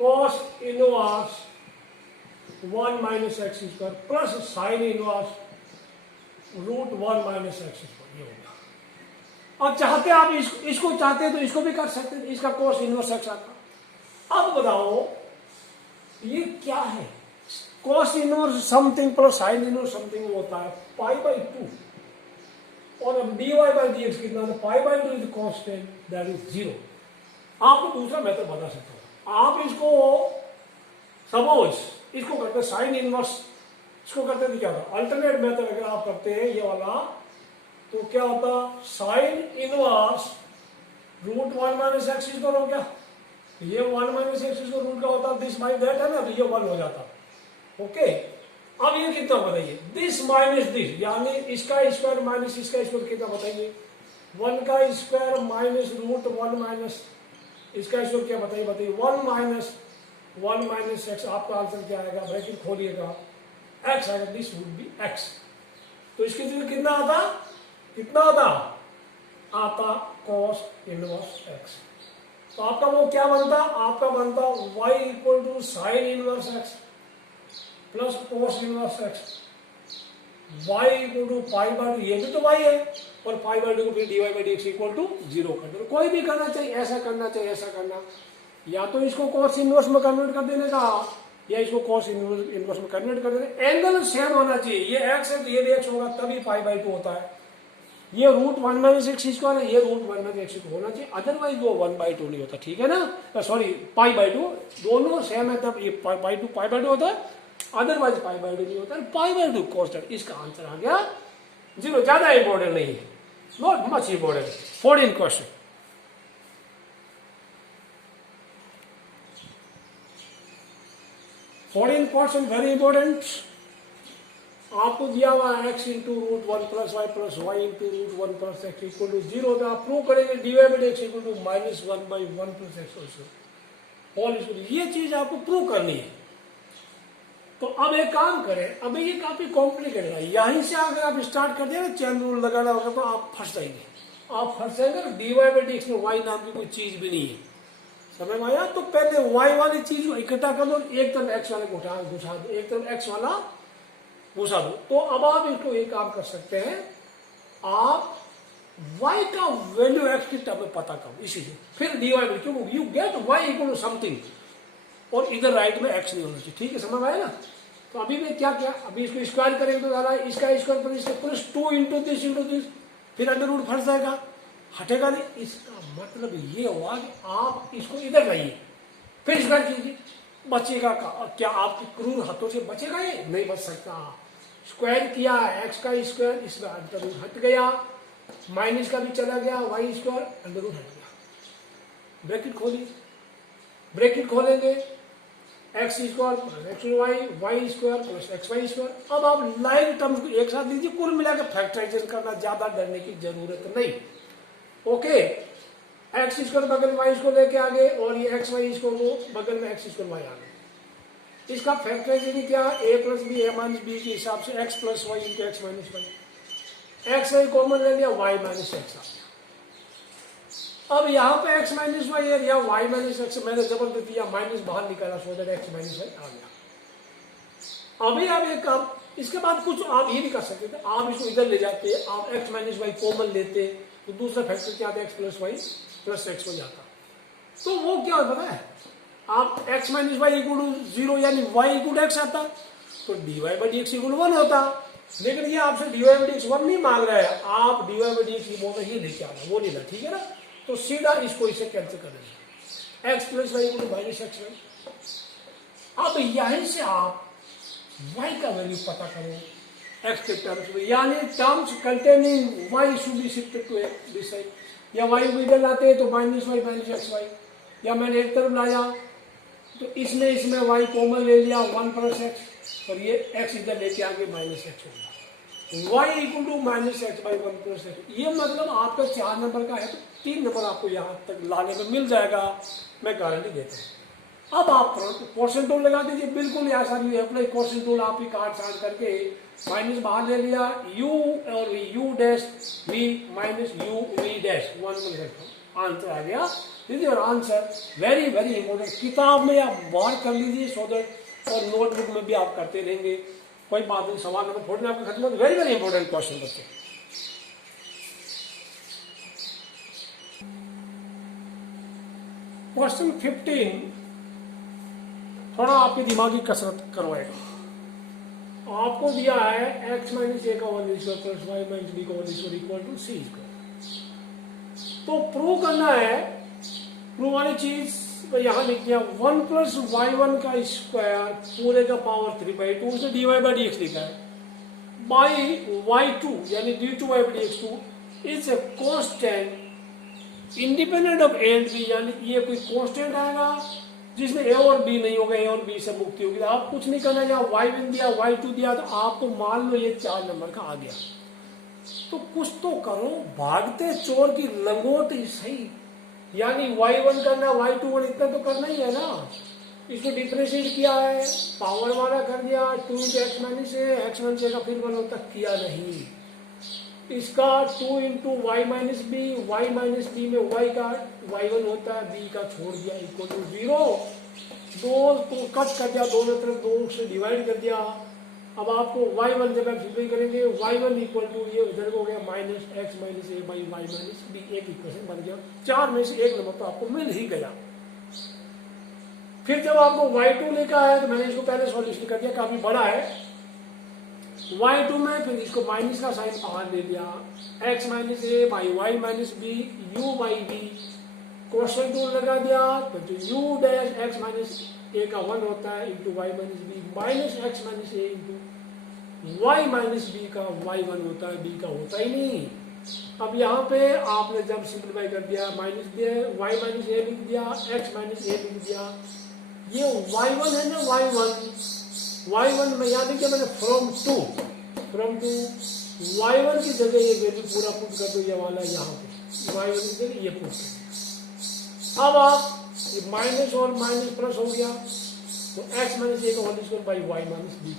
cos inverse 1 minus x square plus sine inverse √1 minus x square, ये होगा। अब चाहते आप इसको चाहते हैं तो इसको भी कर सकते हैं, इसका cos इनवर्स एक्स आता। अब बताओ ये क्या है, cos inverse something plus sine inverse something होता है π/2, और अब dy बाई डी एक्स कितना है, π/2 इज कॉन्स्टेंट दैट इज 0। आपको दूसरा मेथड बता सकता हूं, आप इसको सपोज इसको करते साइन इनवर्स, इसको करते तो क्या होता, अल्टरनेट मेथड अगर आप करते हैं ये वाला तो क्या होता, sign inverse √1 minus x square हो गया, ये 1 माइनस एक्स स्क्वायर रूट का होता, दिस बाई दैट है ना, तो ये 1 हो जाता। ओके, अब ये कितना बताइए, दिस माइनस दिस, यानी इसका स्क्वायर माइनस इसका स्क्वायर कितना बताइए, 1 का स्क्वायर माइनस √1 माइनस इसका स्क्वायर क्या बताइए, 1 माइनस एक्स। आपका आंसर क्या आएगा, ब्रैकेट खोलिएगा, एक्स आएगा, दिस वुड बी एक्स। तो इसके जगह कितना आता cos इनवर्स एक्स। तो आपका वो क्या बनता, आपका बनता y equal to sine inverse x प्लस cos inverse x, y equal to π/2, ये भी तो y है, और π/2 को फिर dy by d x equal to 0 कर दो। कोई भी करना चाहिए, ऐसा करना चाहिए, ऐसा करना, या तो इसको cos इनवर्स में कन्वर्ट कर देने का, या इसको cos इनवर्स में कन्वर्ट कर देने। एंगल सेम होना चाहिए, ये x है तो ये भी x होगा, तभी π/2 होता है। ये √1 माइनस एक्स स्क्वायर है, ये √1 माइनस एक्स होना चाहिए, अदरवाइज वो 1/2 नहीं होता, ठीक है ना, सॉरी π/2, दोनों सेम है तब ये π/2 होता है, अदरवाइज π/2 नहीं होता है, π/2 कॉन्स्टेंट। इसका आंसर आ गया 0। ज्यादा इंपॉर्टेंट नहीं है, not much important. 14 question, very important. आपको दिया हुआ x into √1 plus y plus y into √1 plus x equal to 0, तो आप प्रूव करेंगे dy by d x equal to -1/1 plus x whole square. ये चीज आपको प्रूव करनी है। तो अब एक काम करें, अब ये काफी कॉम्प्लिकेटेड है, यहीं से अगर आप स्टार्ट कर दिया ना चैन रूल लगाना होगा तो आप फंस जाएंगे, आप फंस जाएंगे। dy बाई डी एक्स में y नाम की कोई चीज भी नहीं है, समझ में आया। तो पहले y वाली चीज को इकट्ठा कर दो, एक तरफ x वाले को घुसा दो, एक तरफ x वाला घुसा दो। तो अब आप इसको एक काम कर सकते हैं, आप y का वैल्यू x की टर्म में पता करो, इसीलिए फिर dy बाई क्यों, you get y equal to something, और इधर राइट में x नहीं होना चाहिए, ठीक है, समझ में आया ना। तो अभी मैं क्या किया, अभी इसको स्क्वायर करेंगे तो ज्यादा, इसका स्क्वायर पर इसका प्लस 2 इंटू दिस, फिर अंडर रूट फंस जाएगा, हटेगा नहीं। इसका मतलब ये हुआ कि आप इसको इधर लाइए, फिर स्क्वायर कीजिए, बचेगा क्या, आपके क्रूर हाथों से बचेगा, ये नहीं बच सकता। स्क्वायर किया, x का स्क्वायर, इसमें अंडर रूट हट गया, माइनस का भी चला गया, y स्क्वायर अंडर रूट हट गया, ब्रैकेट खोलिए, ब्रैकेट खोलेंगे, x square plus x y square plus x y square. अब आप लाइन टर्म्स को एक साथ लीजिए, कुल मिलाकर फैक्टराइजेशन करना, ज्यादा डरने की जरूरत नहीं। ओके, एक्स स्क्वायर बगल वाई स्क्वायर लेके आगे, और ये एक्स वाई स्क्वायर को बगल में एक्स स्क्वायर वाई आगे। इसका फैक्टराइजेशन क्या, a plus b a minus b के हिसाब से x plus y into x minus y, x y common ले लिया, वाई माइनस एक्स आ गया। अब यहाँ पे x माइनस वाई है, या y माइनस एक्स, मैंने जबरदस्ती या माइनस बाहर निकाला, so that x minus y आ गया। अभी आप एक काम, इसके बाद कुछ आप ये भी कर सकते थे, आप इसको इधर ले जाते, आप x माइनस वाई कॉमन लेते, तो दूसरा फैक्टर क्या आता है, x plus y plus x हो जाता। तो वो क्या होता है, आप x minus y equal to 0 यानी y इक्वल टू एक्स आता, तो dy by d x equal 1 होता। लेकिन ये आपसे dy बाई डी एक्स 1 नहीं मांग रहा है, आप dy बाई डी एक्स बोल रहे लेके आना, वो नहीं ना, ठीक है ना। तो सीधा इसको इसे कैंसिल कर देंगे, x plus y equal to minus x y. अब यहीं से आप y का वैल्यू पता करो x के टर्म्स में, यानी terms containing y should be shifted to this side, या y को इधर लाते हैं तो minus y minus x y, या मैंने एक तरफ लाया तो इसमें वाई कॉमन ले लिया 1 प्लस एक्स, और ये एक्स इधर लेके आगे माइनस एक्स होगा, y equal to minus x by 1 plus x. ये मतलब आपका 4 नंबर का है तो 3 नंबर आपको यहाँ तक लाने में मिल जाएगा, मैं गारंटी देता हूँ। अब आप क्वोशेंट टूल लगा दीजिए, बिल्कुल आसानी है। अपना क्वोशेंट टूल आप ही काट छाट करके माइनस बाहर ले लिया, u और u dash v minus u v dash 1 में आंसर आ गया। दीजिए और आंसर वेरी वेरी इंपॉर्टेंट, किताब में आप बाहर कर लीजिए सो दैट, और नोटबुक में भी आप करते रहेंगे, कोई बात नहीं, सवाल नंबर थोड़ी ना आपका खत्म हो। वेरी वेरी इंपॉर्टेंट क्वेश्चन बच्चे। क्वेश्चन 15 थोड़ा आपके दिमागी कसरत करवाएगा। आपको दिया है x माइनस ए का 1 square plus y minus b का 1 square equal to c square. तो प्रूव करना है, प्रूव वाली चीज यहां लिख दिया 1 प्लस y1 का स्क्वायर पूरे का पावर 3/2, उसने dy बाई डी एक्स लिखा है, बाई y2 यानी d2 by dx2 is a constant independent of a and b, यानी ये कोई कॉन्स्टेंट आएगा जिसमें ए और बी नहीं होगा, ए और बी से मुक्ति होगी। आप कुछ नहीं करना, यहाँ y1 दिया y2 दिया तो आपको मान लो ये 4 नंबर का आ गया। तो कुछ तो करो, भागते चोर की लंगोट ही सही, यानी y1 करना y2 इतना तो करना ही है ना। इसको डिफरेंशिएट किया है, पावर वाला कर दिया 2 into x minus a, x minus a का फिर 1 होता किया नहीं। इसका 2 into y minus b, y minus b में वाई का y1 होता है, बी का छोड़ दिया इक्वल टू 0। 2 को कट कर दिया, दोनों तरफ 2 से डिवाइड कर दिया। अब आपको y1 जब आप सिंपल करेंगे y1 इक्वल टू ये इधर हो गया minus x minus a by y minus b, एक इक्वेशन बन गया। 4 में से एक नंबर तो आपको मिल ही गया। फिर जब आपको y2 लिखा है तो मैंने इसको पहले सॉल्यूशन कर दिया, काफी बड़ा है। y2 में फिर इसको माइनस का साइन बाहर ले लिया, x minus a by y minus b u by b, question tool लगा दिया तो u dash x minus a का 1 होता है into y minus b minus x minus a into y minus b का y1 होता है, b का होता ही नहीं। अब यहाँ पे आपने जब सिंप्लीफाई कर दिया माइनस दिया, वाई माइनस ए लिख दिया, एक्स माइनस ए लिख दिया, ये y1 है ना y1 में याद देखिए मैंने फ्रॉम टू y1 की जगह ये वैल्यू पूरा पुट कर दो, ये वाला यहाँ पे y1 की जगह ये पुट कर। अब आप माइनस और माइनस प्लस हो गया तो x माइनस ए का whole square by y minus b.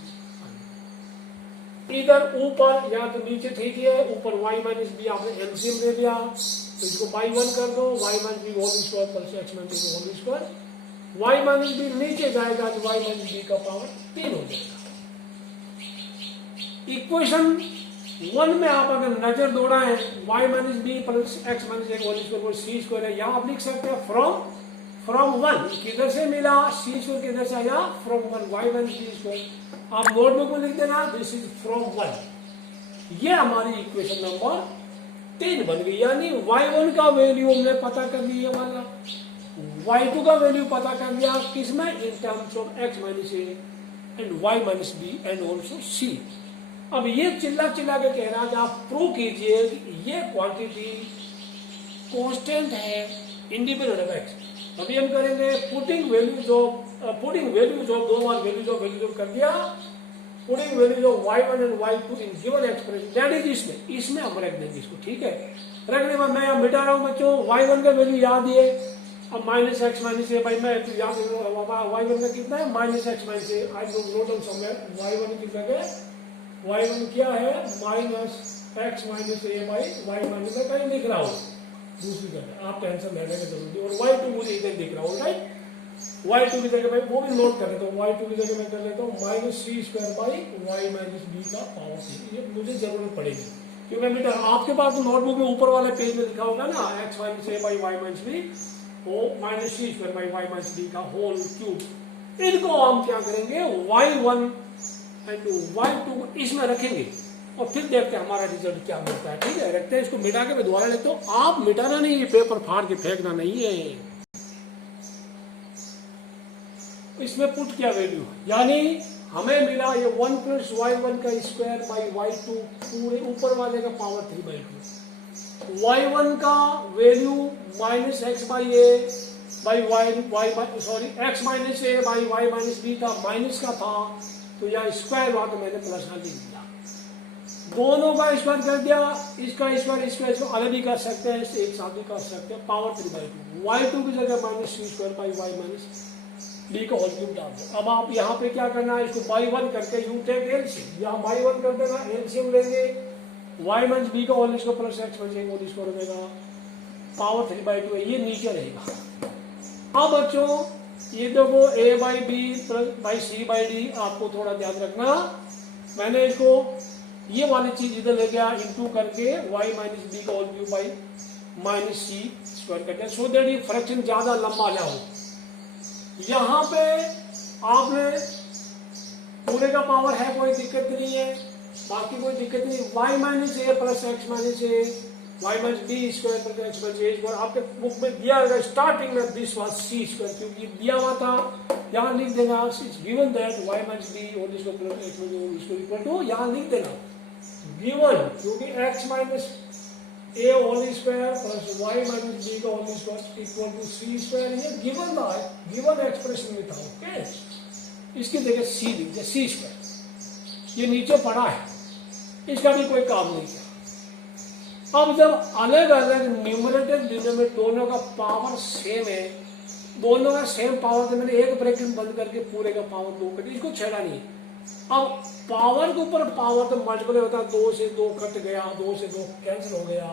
इधर ऊपर या तो नीचे ठीक है, ऊपर y माइनस बी आपने एलसीएम ले लिया तो इसको बाई 1 कर दो, y minus b whole square plus x minus b whole square, y minus b नीचे जाएगा तो y माइनस बी का पावर 3 हो जाएगा। इक्वेशन 1 में आप अगर नजर दौड़ाएं y minus b plus x minus a whole square C square है, यहाँ आप लिख सकते हैं फ्रॉम 1 किधर से मिला, सी स्क्वायर किधर से आया, from 1 y minus b square. आप नोटबुक में लिख देना दिस इज फ्रॉम 1। ये हमारी इक्वेशन नंबर 3 बन गई, यानी y1 का वैल्यू हमने पता कर लिया वाला, y2 का वैल्यू पता कर लिया किसमें, in terms of x minus a and y minus b and also c। अब ये चिल्ला के कह रहा है कि आप प्रूव कीजिए ये क्वांटिटी कांस्टेंट है इंडिपेंडेंट ऑफ x। अभी हम करेंगे putting values of 2 bar values of कर दिया, putting values of y1 and y2 in given expression, that is इसमें हम रख देंगे इसको, ठीक है। रखने में मैं मिटा रहा हूं बच्चों, y1 का वैल्यू याद है, अब माइनस एक्स माइनस ए, भाई मैं तो याद y1 का कितना है minus x minus a, I don't know down somewhere, y1 की जगह y1 क्या है minus x minus a by y minus में कहीं लिख रहा हूं दूसरी जगह, आप टेंशन लेने की जरूरत नहीं। और y2 मुझे इधर दिख रहा हूँ, राइट, y2 की जगह भाई वो भी नोट कर लेता हूँ, y2 की जगह मैं कर लेता हूँ minus c square by y minus b का पावर 3, ये मुझे जरूरत पड़ेगी क्योंकि बेटा आपके पास तो नोटबुक में ऊपर वाले पेज में लिखा होगा ना x minus a by y minus b वो minus c square by y minus b का होल क्यूब। इनको हम क्या करेंगे y1 एंड y2 इसमें रखेंगे और फिर देखते हैं हमारा रिजल्ट क्या मिलता है, ठीक है। रखते हैं इसको, मिटा के मैं दोबारा लेता हूं, आप मिटाना नहीं, ये पेपर फाड़ के फेंकना नहीं है। इसमें पुट किया वैल्यू, यानी हमें मिला ये 1 प्लस y1 का स्क्वायर बाई y2 पूरे ऊपर वाले का पावर 3/2, y1 का value minus x by a by y sorry x minus a by y minus b था, माइनस का था तो यहाँ स्क्वायर हुआ तो मैंने प्लस का लिख दिया। दोनों का स्क्वायर कर दिया, इसका स्क्वायर इसको अलग भी कर सकते हैं, एक साथ भी कर सकते हैं, पावर 3/2 y2 की जगह minus c square by y minus b का होल क्यूब डाल दो। अब आप यहाँ पे क्या करना है, इसको बाई 1 करके यू टेक एलसीएम, यहाँ बाई 1 कर देना, एलसीएम लेंगे y माइनस बी का whole square plus x minus whole square हो जाएगा, पावर 3/2 है, ये नीचे रहेगा। अब बच्चों ये देखो a by b plus by c by d, आपको थोड़ा ध्यान रखना, मैंने इसको ये वाली चीज इधर ले गया इंटू करके y माइनस बी का whole cube by minus c square करके, सो दैट ये फ्रैक्शन ज्यादा लंबा ना हो। यहाँ पे आपने पूरे का पावर है, कोई दिक्कत नहीं है, बाकी कोई दिक्कत नहीं। y minus a plus x minus a y minus b square plus x minus a square, आपके बुक में दिया होगा स्टार्टिंग में दिस वाज सी स्क्वायर, क्योंकि दिया हुआ था, यहाँ लिख देना it's given that y minus b whole square plus x minus a square equal to, यहाँ लिख देना गिवन, क्योंकि x minus a whole square plus y minus b का whole square equal to c square, ये गिवन था, गिवन एक्सप्रेशन में था। ओके, इसकी जगह सी लिख दिया, सी स्क्वायर, ये नीचे पड़ा है, इसका भी कोई काम नहीं किया। अब जब अलग अलग न्यूमरेटर डिनोमिनेटर दोनों का पावर सेम है, दोनों का सेम पावर, तो मैंने एक ब्रैकेट बंद करके पूरे का पावर 2 कर दिया, इसको छेड़ा नहीं। अब पावर के ऊपर पावर तो मल्टीप्लाई होता है, 2 से 2 कट गया, 2 से 2 कैंसिल हो गया,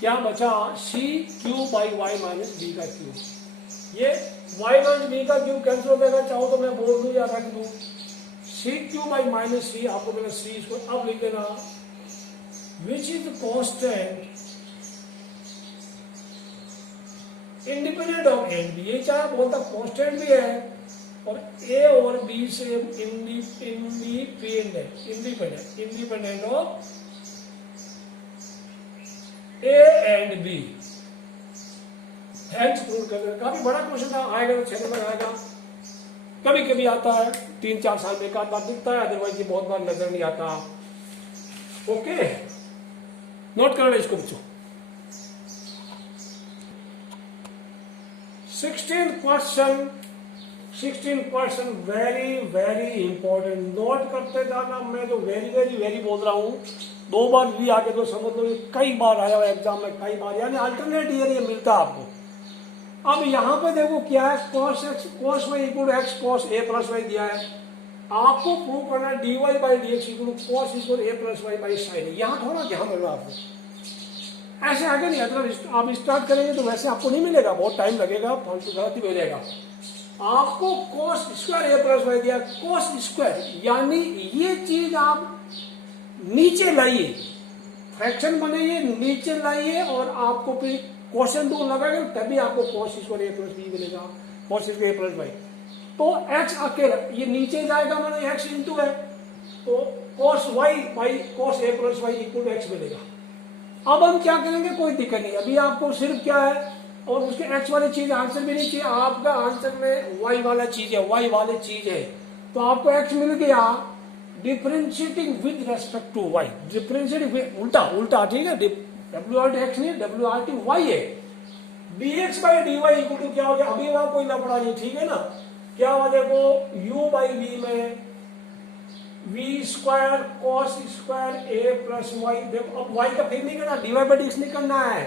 क्या बचा c cube by y minus b का क्यूब। ये वाई माइनस बी का क्यूब कैंसिल हो जाएगा, चाहो तो मैं बोल दूं या रख दूं, c cube by minus c, आपको मेरा सी इसको अब लिख देना which is constant independent of a and b, ये चाहे बोलता कॉन्स्टेंट भी है और ए और बी से independent of a and b, hence prove कर देना। काफी बड़ा क्वेश्चन आएगा तो 6 नंबर आएगा, कभी कभी आता है 3-4 साल में एक आध बार दिखता है, अदरवाइज ये बहुत बार नजर नहीं आता। ओके, नोट करना इसको बच्चों। 16% वेरी वेरी इंपॉर्टेंट, नोट करते जाना। मैं जो वेरी वेरी वेरी बोल रहा हूँ 2 बार भी आके तो समझ लो कई बार आया हुआ एग्जाम में, कई बार, यानी अल्टरनेट ईयर ये मिलता है आपको। अब यहाँ पे देखो क्या है, cos x cos y equal x cos a plus y दिया है, आपको प्रूव करना है dy by d x equal cos equal a plus y by sine. यहाँ थोड़ा ध्यान देना आपको, ऐसे आगे नहीं, मतलब आप स्टार्ट करेंगे तो वैसे आपको नहीं मिलेगा, बहुत टाइम लगेगा, फालतू गलती हो जाएगा। आपको cos square a plus y दिया, cos स्क्वायर यानी ये चीज आप नीचे लाइए, फ्रैक्शन बनाइए, नीचे लाइए और आपको फिर क्वेश्चन 2 लगाएंगे तभी आपको cos square a plus b मिलेगा, cos square a plus y. तो x अकेला ये नीचे जाएगा, मैंने x इंटू है तो cos y by cos a plus y equal to x मिलेगा। अब हम क्या करेंगे, कोई दिक्कत नहीं, अभी आपको सिर्फ क्या है और उसके x वाली चीज आंसर भी नहीं चाहिए, आपका आंसर में y वाला चीज है, y वाली चीज है, तो आपको x मिल गया differentiating with respect to y, differentiating उल्टा उल्टा, ठीक है, WRT x नहीं WRT y है, dx by dy equal to क्या हो गया, अभी वहां कोई लफड़ा नहीं, ठीक है ना, क्या हुआ देखो u बाई v में v square cos square a plus y, देखो अब y का फिर नहीं करना, dy बाई dx नहीं करना है,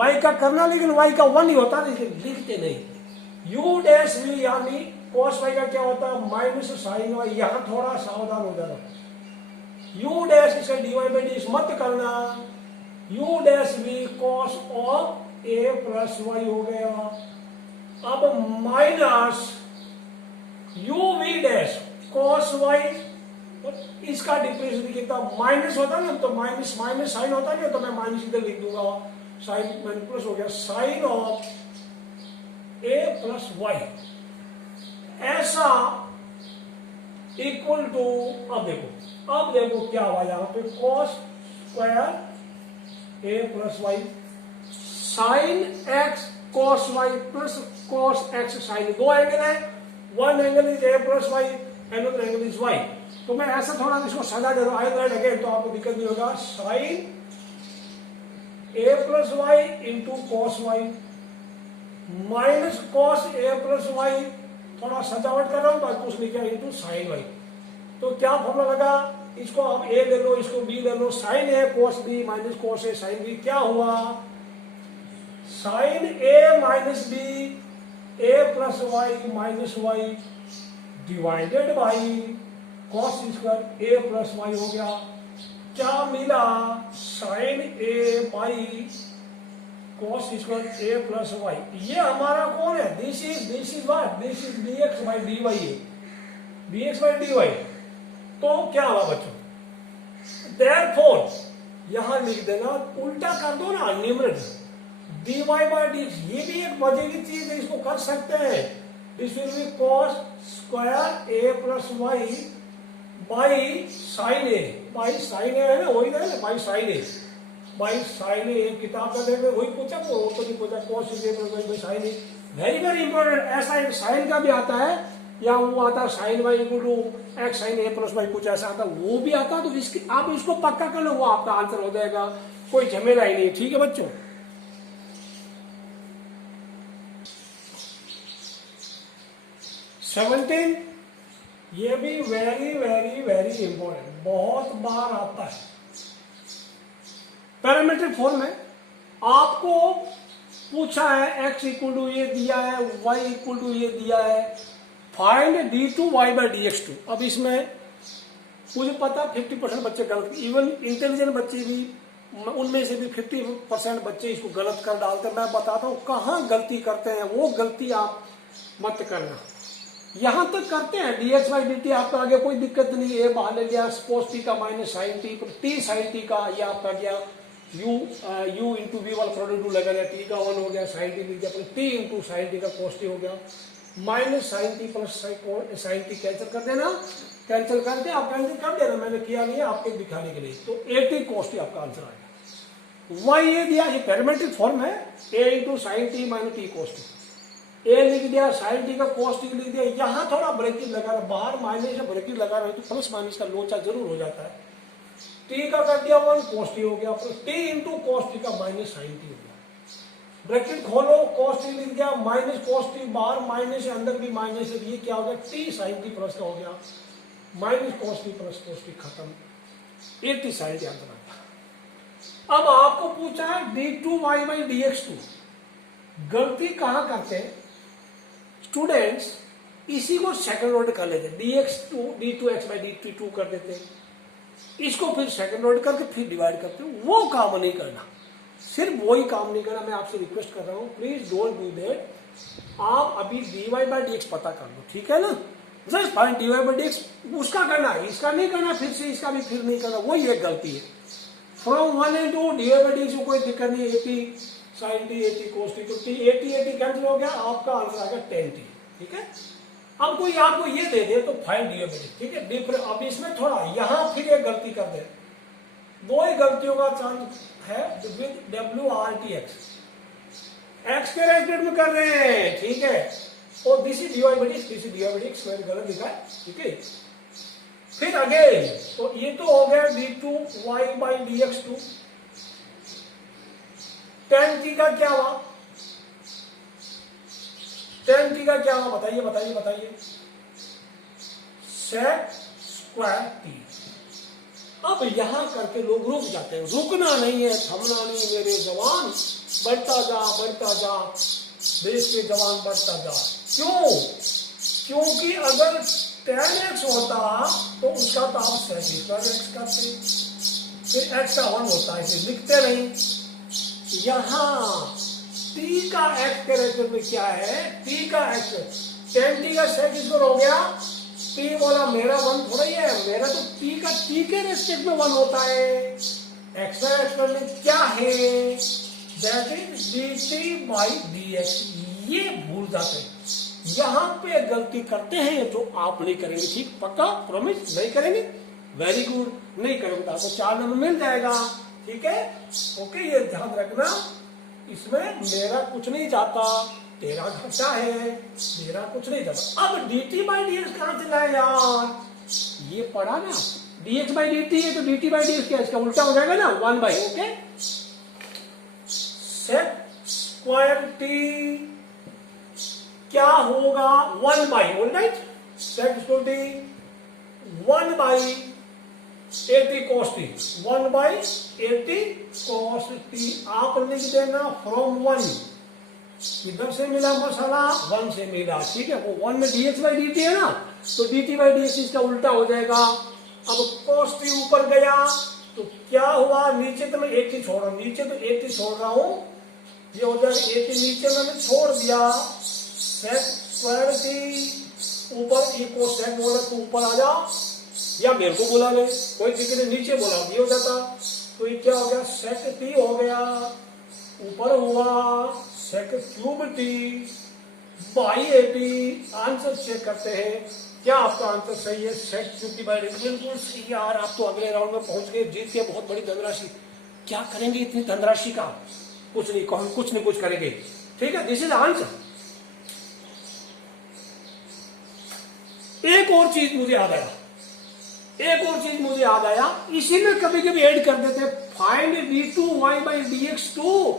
y का करना, लेकिन y का 1 ही होता, लेकिन लिखते नहीं। u डैश v यानी cos y का क्या होता है माइनस साइन y, यहां थोड़ा सावधान हो जाना, u डैश से dy बाई dx मत करना, u dash v cos of a plus y हो गया, अब minus u v dash cos y, इसका डिफरेंस कितना माइनस होता है ना, तो माइनस माइनस साइन होता है, तो मैं माइनस इधर लिख दूंगा, साइन माइनस प्लस हो गया, sine of a plus y, ऐसा इक्वल टू, अब देखो क्या हुआ यहाँ पे, cos square a plus y sine x cos y plus cos x sine, 2 angle है, 1 angle is a plus y, another angle is y, तो मैं ऐसा थोड़ा इसको सजा दे रहा हूं, आई राइट अगेन, तो आपको दिक्कत नहीं होगा, sine a plus y into cos y minus cos a plus y, थोड़ा सजावट कर रहा हूं बात कुछ नहीं किया, इंटू साइन वाई। तो क्या फॉर्मूला लगा, इसको आप ए ले लो, इसको बी ले लो, sine a cos b minus cos a sine b, क्या हुआ sine a minus b a plus y minus y divided by cos square a plus y हो गया। क्या मिला, sine a by cos square a plus y. ये हमारा कौन है, this is what, this is dx by dy है, dx बाई dy। तो क्या हुआ बच्चों, देयरफॉर यहां लिख देना, उल्टा कर दो ना न्यूमरेटर, dy बाई dx। ये भी एक मजे की चीज है, इसको कर सकते हैं। This will be cos square a plus y by sine a, by sine a है ना, वही ना, by sine a, by sine a. किताब का देखते वही पूछा, वो तो नहीं पूछा, cos a plus y by sine a. Very very important, ऐसा एक साइन का भी आता है, या वो आता है sine y equal to x sine a plus y, कुछ ऐसा आता है, वो भी आता है। तो इसकी आप इसको पक्का कर लो, वो आपका आंसर हो जाएगा, कोई झमेला ही नहीं। ठीक है बच्चों, 17, ये भी वेरी वेरी वेरी इंपॉर्टेंट, बहुत बार आता है। पैरामीट्रिक फॉर्म में आपको पूछा है x इक्वल टू ये दिया है, y इक्वल टू ये दिया है, find d2 y by dx2। अब इसमें मुझे पता 50% बच्चे गलत, इवन इंटेलिजेंट बच्चे भी, उनमें से भी 50% बच्चे इसको गलत कर डालते हैं। मैं बताता हूँ कहाँ गलती करते हैं, वो गलती आप मत करना। यहां तक करते हैं dx बाई dt, आपका आगे कोई दिक्कत नहीं, ए बाहर ले लिया, cos t का minus sine t, t sine t का, ये आपका गया u इंटू वी वाला प्रोडक्ट लगा लिया, टी का 1 हो गया, साइन टी लिख दिया, टी इंटू साइन टी का cos t हो गया, minus sine t plus sine t cancel कर देना, कैंसिल करके आप कैंसिल कर देना, मैंने किया नहीं है आपके दिखाने के लिए। तो 80 cos t आपका आंसर आएगा। y ये दिया, ये पैरामीट्रिक फॉर्म है, a into sine T minus T cos t, ए लिख दिया, साइन टी का cos t लिख दिया। यहां थोड़ा ब्रैकेट लगा रहा, बाहर माइनस या ब्रैकेट लगा रहा है तो प्लस माइनस का लोचा जरूर हो जाता है। टी का कर दिया 1 cos t हो गया, plus T into cos t का माइनस साइन टी हो गया, ब्रैकेट खोलो, cos t लिख दिया, माइनस cos t, बाहर माइनस है अंदर भी माइनस है, ये क्या हो गया, टी साइन टी प्लस का हो गया, minus cos t plus cos t खत्म, 80 साइन टी आंसर आता। अब आपको पूछा है d2 y बाई dx2, गलती कहां करते हैं स्टूडेंट्स, इसी को सेकंड ऑर्डर कर लेते, dx2 d2 x by dt2 कर देते हैं, इसको फिर सेकंड ऑर्डर करके फिर डिवाइड करते हैं। वो काम नहीं करना, सिर्फ वही काम नहीं करना। मैं आपसे रिक्वेस्ट कर रहा हूं, प्लीज डोंट डू दैट। आप अभी dy बाई dx पता कर लो, ठीक है ना, just find dy by dx, उसका करना है, इसका नहीं करना, फिर से इसका भी फिर नहीं करना, वही एक गलती है। From 1 into dy by dx कोई दिक्कत नहीं, 80 साइन टी 80 cos t, तो t 80 कैंसिल हो गया, आपका आंसर आएगा 10t। ठीक है, अब कोई आपको ये दे दे तो फाइंड dy बाई dx, ठीक है, डिफरेंट। अब इसमें थोड़ा यहां फिर एक गलती कर दे, दो ही गलतियों का चांस है विद WRTX, x के रेस्पेक्ट में कर रहे हैं, ठीक है, और this is dy by dx, this is dy by dx, मैंने गलत लिखा है, ठीक है। फिर अगेन, तो ये तो हो गया d2 y by dx2, tan t का क्या हुआ, tan t का क्या हुआ, बताइए बताइए बताइए, sec स्क्वायर t। अब यहां करके लोग रुक जाते हैं, रुकना नहीं है, थमना नहीं मेरे जवान, बढ़ता जा बढ़ता जा, देश के जवान बढ़ता जा। क्यों, क्योंकि अगर tan x होता तो उसका तो आप sec स्क्वायर x करते, फिर x का 1 होता है, इसे लिखते नहीं। यहां t का x के रेस्पेक्ट में क्या है, t का x, tan t का sec स्क्वायर हो गया, t बोला मेरा 1 थोड़ा ही है, मेरा तो t का t के रेस्पेक्ट में 1 होता है। x का रेस्पेक्ट में क्या है, that is dt by dx। ये भूल जाते हैं, यहां पे गलती करते हैं जो आप नहीं करेंगे, ठीक, पक्का प्रॉमिस नहीं करेंगे, वेरी गुड, नहीं करोगे तो आपको 4 नंबर मिल जाएगा, ठीक है, ओके। ये ध्यान रखना, इसमें मेरा कुछ नहीं जाता, तेरा घाटा है, मेरा कुछ नहीं जाता। अब dt बाई dx कहां से लाए यार, ये पढ़ा ना, dx बाई dt है तो dt बाई dx क्या, इसका उल्टा हो जाएगा ना, 1 by, okay, sec square t क्या होगा 1 by, alright, sec equal to 1 by 80 cos t, 1 by 80 cos t। आप लिख देना फ्रॉम 1, इधर से मिला मसाला 1 से मिला, ठीक है। वो 1 में dx बाई dt है ना, तो dt बाई dx इसका उल्टा हो जाएगा। अब cos t ऊपर गया तो क्या हुआ, नीचे तो मैं 80 छोड़ रहा हूं, नीचे तो 80 छोड़ रहा हूं, ये हो जाएगा 80 नीचे मैंने छोड़ दिया, सेक स्क्वायर t ऊपर इको सेक बोला तो ऊपर आ जा, या मेरे को बुला ले, कोई दिक्कत नहीं, नीचे बोला ये हो जाता। तो ये क्या हो गया, सेक t हो गया, ऊपर हुआ sec cube t by 80। Answer check करते हैं, क्या आपका आंसर सही है, सेक क्यूब t बाई 80, बिल्कुल सही। यार आप तो अगले राउंड में पहुंच गए, जीत के बहुत बड़ी धनराशि। क्या करेंगे इतनी धनराशि का, कुछ नहीं, कुछ नहीं कुछ करेंगे, ठीक है। This is answer. एक और चीज मुझे याद आया, एक और चीज मुझे याद आया, इसी में कभी कभी ऐड कर देते, find d2y by dx2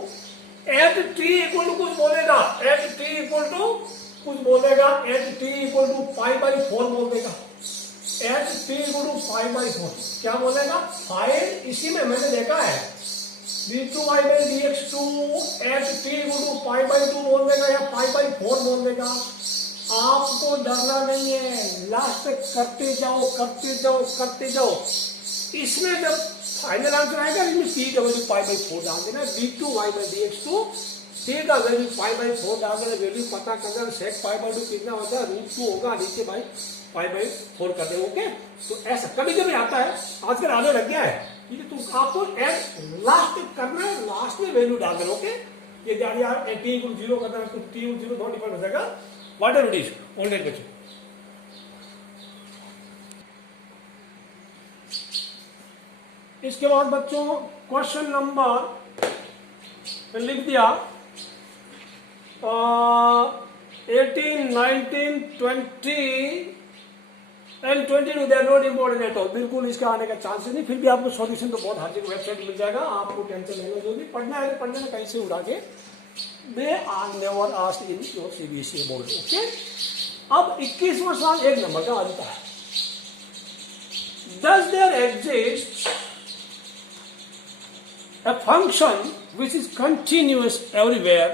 at t equal to कुछ बोलेगा, एट t इक्वल टू कुछ बोलेगा, at t equal to pi by 4 बोल देगा, at t equal to pi by 4 क्या बोलेगा, फाइंड, इसी में मैंने देखा है d2y by dx2 at t equal to pi by 2 बोल देगा या पाई बाई 4 बोल देगा। आपको डरना नहीं है, लास्ट तक करते जाओ करते जाओ करते जाओ। इसमें जब फाइनल आंसर आएगा, इसमें t का वैल्यू पाई बाई 4 डाल देना, d2y बाई dx2 t का वैल्यू पाई बाई 4 डाल देना, वैल्यू पता करना, सेक पाई बाई 2 कितना होता है, √2 होगा, नीचे बाई पाई बाई 4 कर देंगे, ओके। तो ऐसा कभी कभी आता है, आजकल आने लग गया है, ठीक है। तो आपको लास्ट तक करना है, लास्ट में वैल्यू डाल देना, ओके। ये यार t इक्वल 0 करना है तो t इक्वल 0 थोड़ा डिफरेंट हो जाएगा, what ever it is, alright बच्चों। इसके बाद बच्चों क्वेश्चन नंबर लिख दिया 18, 19, 20 and 22 they are not important at all, बिल्कुल इसका आने का चांसेस नहीं। फिर भी आपको सॉल्यूशन तो बहुत हर जगह वेबसाइट मिल जाएगा, आपको टेंशन लेना जरूरी, पढ़ना है पढ़ने में कहीं से उड़ा के, they are never asked in your CBSE board, okay. अब 21वां सवाल एक नंबर का आता है, does there exist a function which is continuous everywhere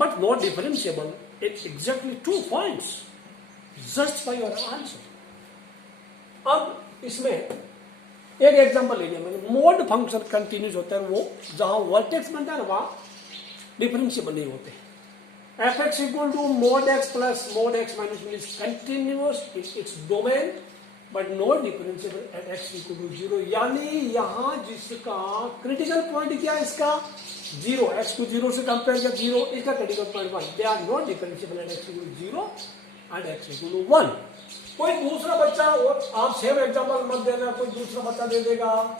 but not differentiable at exactly 2 points, just by your answer। अब इसमें एक एग्जांपल ले लिया मैंने, मोड फंक्शन कंटिन्यूस होता है वो जहां वर्टेक्स बनता है ना वहां डिफरेंशिएबल नहीं होते। fx equal to mod x plus mod x minus one is continuous its domain but not differentiable at x equal to 0। यानी यहां जिसका क्रिटिकल पॉइंट क्या है, इसका 0, x को 0 से कंपेयर किया 0, इसका critical point 1, they are not differentiable at x equal to 0 and x equal to 1। कोई दूसरा बच्चा, और आप सेम एग्जांपल मत देना, कोई दूसरा बच्चा दे देगा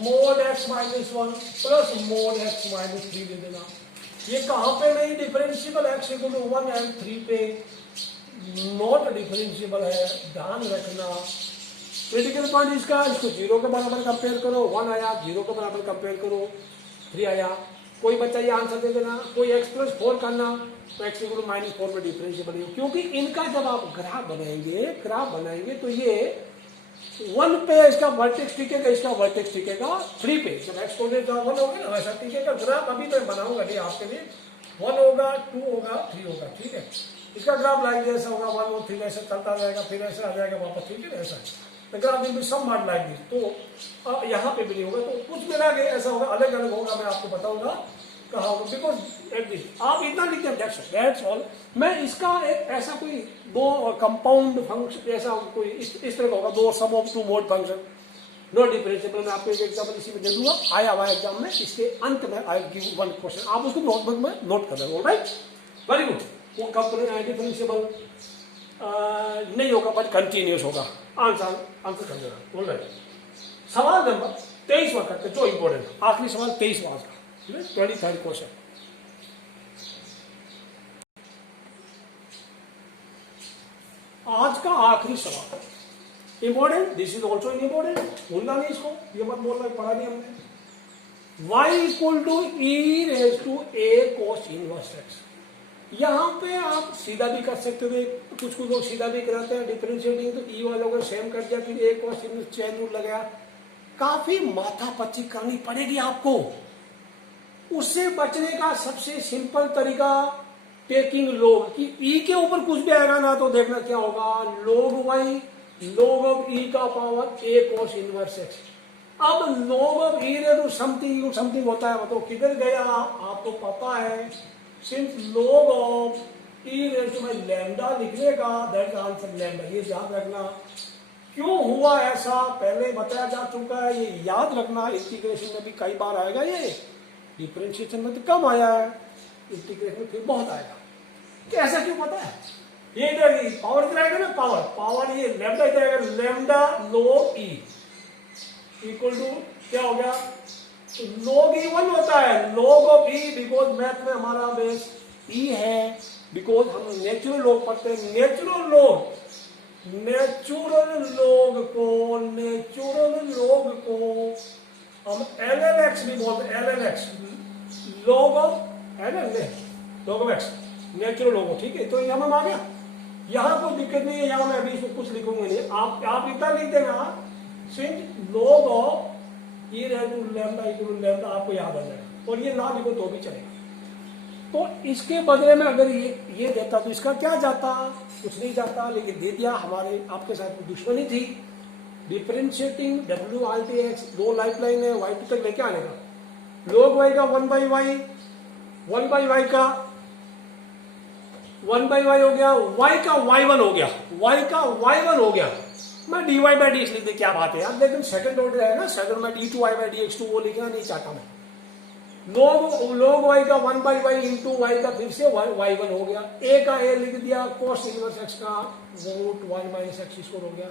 mod x minus 1 plus mod x minus 3 दे देना, ये कहां पे नहीं differentiable, x equal to 1 and 3 पे नॉट डिफरेंशिएबल है, ध्यान रखना। क्रिटिकल पॉइंट इसका, इसको 0 के बराबर कंपेयर करो, 1 आया, 0 के बराबर कंपेयर करो, 3 आया। कोई बच्चा ये आंसर दे देना, कोई x प्लस 4 करना, तो x इक्वल टू माइनस 4 में डिफरेंशिएबल है, क्योंकि इनका जब आप ग्राफ बनाएंगे तो ये 1 पे इसका वर्टेक्स टिकेगा, इसका वर्टेक्स टिकेगा 3 पे, जब x को 1 होगा ना वैसा टिकेगा ग्राफ। अभी तो बनाऊंगा नहीं आपके लिए, 1 होगा, 2 होगा, 3 होगा, ठीक है। इसका ग्राफ लाइक जैसा होगा, 1 और 3 ऐसा चलता जाएगा, फिर ऐसा आ जाएगा वापस, ठीक है, ऐसा तो graph will be somewhat like this. तो यहाँ पे भी नहीं होगा, तो कुछ मिला के ऐसा होगा, अलग अलग होगा, मैं आपको बताऊंगा कहाँ होगा, बिकॉज एट दिस आप इतना लिखते हैं, दैट्स ऑल। मैं इसका एक ऐसा कोई दो कंपाउंड फंक्शन ऐसा कोई इस तरह का होगा, दो sum of 2 mod function not differentiable, मैं आपको एक एग्जाम्पल इसी में दे दूंगा, आया हुआ एग्जाम में, इसके अंत में आई गिव 1 क्वेश्चन, आप उसको नोटबुक में नोट कर लेंगे, राइट, वेरी गुड। वो डिफरेंशिएबल नहीं होगा बट कंटिन्यूस होगा, आंसर कर देना, ऑलराइट। सवाल नंबर 23वां करते, जो इंपॉर्टेंट, आखिरी सवाल 23वां का, 23rd क्वेश्चन। आज का आखिरी सवाल important, this is also important, भूलना नहीं इसको, ये मत बोलना पढ़ा नहीं हमने। y equal to e raise to a cos inverse x, यहाँ पे आप सीधा भी कर सकते हो, कुछ कुछ लोग सीधा भी कराते हैं डिफरेंशिएटिंग, तो ई वालों को सेम कर दिया, फिर एक और चेन रूल लगाया, काफी माथापच्ची करनी पड़ेगी आपको। उससे बचने का सबसे सिंपल तरीका टेकिंग लॉग, कि ई के ऊपर कुछ भी आएगा ना तो देखना क्या होगा, log y log ऑफ ई का पावर ए cos इनवर्स एक्स। अब log ऑफ ई रे टू समथिंग समथिंग होता है, मतलब किधर गया आपको पता है, सिंस log ऑफ ई रे टू में लैम्डा लिखने का, दैट इज आंसर लैम्डा। ये याद रखना, क्यों हुआ ऐसा पहले बताया जा चुका है, ये याद रखना। इंटीग्रेशन में भी कई बार आएगा, ये डिफरेंशिएशन में तो कम आया है, इंटीग्रेशन में फिर बहुत आएगा। तो ऐसा क्यों पता है, ये इधर पावर कितना आएगा ना, पावर ये लैम्डा इधर आएगा, lambda log e equal to क्या हो गया, तो log ई 1 होता है, log of E, because math में हमारा बेस ई है, बिकॉज हम नेचुरल लॉग पढ़ते हैं। नेचुरल लॉग को हम ln x भी बोलते हैं, ln x log of log of x natural log, ठीक है। तो यहाँ में आ गया, यहाँ कोई दिक्कत नहीं है, यहाँ मैं अभी इसको कुछ लिखूंगा नहीं, आप इतना लिख देना, since log of e raise to lambda equal to lambda, आपको याद आ जाएगा, और ये ना लिखो तो भी चलेगा। तो इसके बदले में अगर ये देता तो इसका क्या जाता, कुछ नहीं जाता, लेकिन दे दिया। हमारे आपके साथ दुश्मनी थी, differentiating W R T x, दो लाइफ लाइन है, वाई टू तक लेके आने का, log y का 1 बाई वाई, 1 बाई वाई का 1 बाई वाई हो गया, y का y1 हो गया, y का y1 हो गया। मैं dy बाई dx लिख दे, क्या बात है यार, लेकिन सेकंड ऑर्डर है ना, सेकंड में d2 y बाई dx2 वो लिखना नहीं चाहता मैं। log y का 1 बाई वाई इंटू वाई का फिर से y1 हो गया, a का a लिख दिया, cos इनवर्स x का रूट 1 माइनस एक्स स्क्वायर हो गया।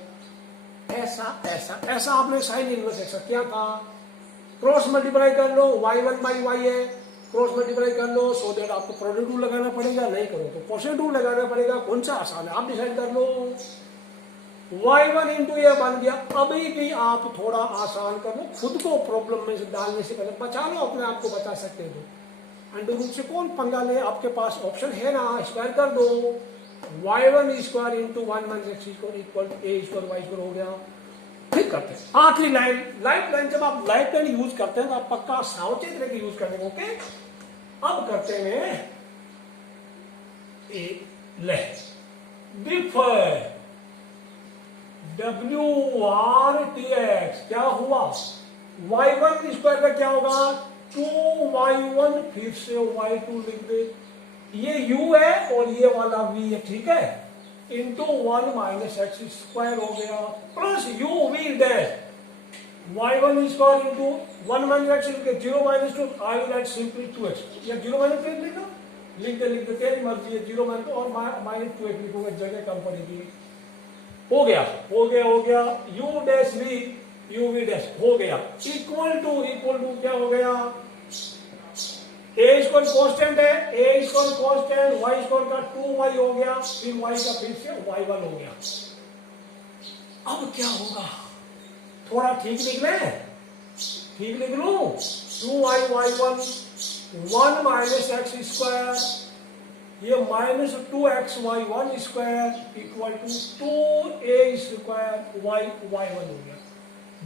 ऐसा आपने साइन इनवर्स एक्स का क्या था, क्रॉस मल्टीप्लाई कर लो, y1 बाई y है, क्रॉस मल्टीप्लाई कर लो, सो दैट आपको प्रोडक्ट रूल लगाना पड़ेगा, नहीं करो तो कोसेट रूल लगाना पड़ेगा, कौन सा आसान है आप डिसाइड कर लो। y1 इंटू ये बन गया, अभी भी आप थोड़ा आसान कर लो, खुद को प्रॉब्लम में से डालने से पहले बचा लो, अपने आप को बचा सकते हो। अंडर रूट से कौन पंगा ले, आपके पास ऑप्शन है ना, स्क्वायर कर दो, y1 square into 1 minus x square equal to a square y square हो गया। फिर करते हैं आखिरी लाइन, लाइन जब आप लाइफ लाइन यूज करते हैं तो आप पक्का सावचेत रह के यूज करने को, ओके। अब करते हैं ले डिफर WRTX, क्या हुआ, y1 स्क्वायर का क्या होगा 2y1, फिर से y2 लिख दे, ये u है और ये वाला v है, ठीक है, इंटू 1 माइनस एक्स स्क्वायर हो गया, plus u v dash y1 square into 1 minus x, 0 minus 2, I will right simply 2x, या 0 माइनस 2 लिखा, लिख दे तेरी मर्जी है, 0 माइनस और माइनस 2x लिखूंगा, जगह कम पड़ेगी। हो गया u dash v u v dash हो गया, इक्वल टू क्या हो गया, a स्क्वायर कांस्टेंट है, a square constant, y square का 2y हो गया, फिर y का फिर से y1 हो गया। अब क्या होगा, थोड़ा ठीक लिख लू, 2y y1 1 minus x square, ये minus 2x y1 square equal to 2a स्क्वायर y1 हो गया।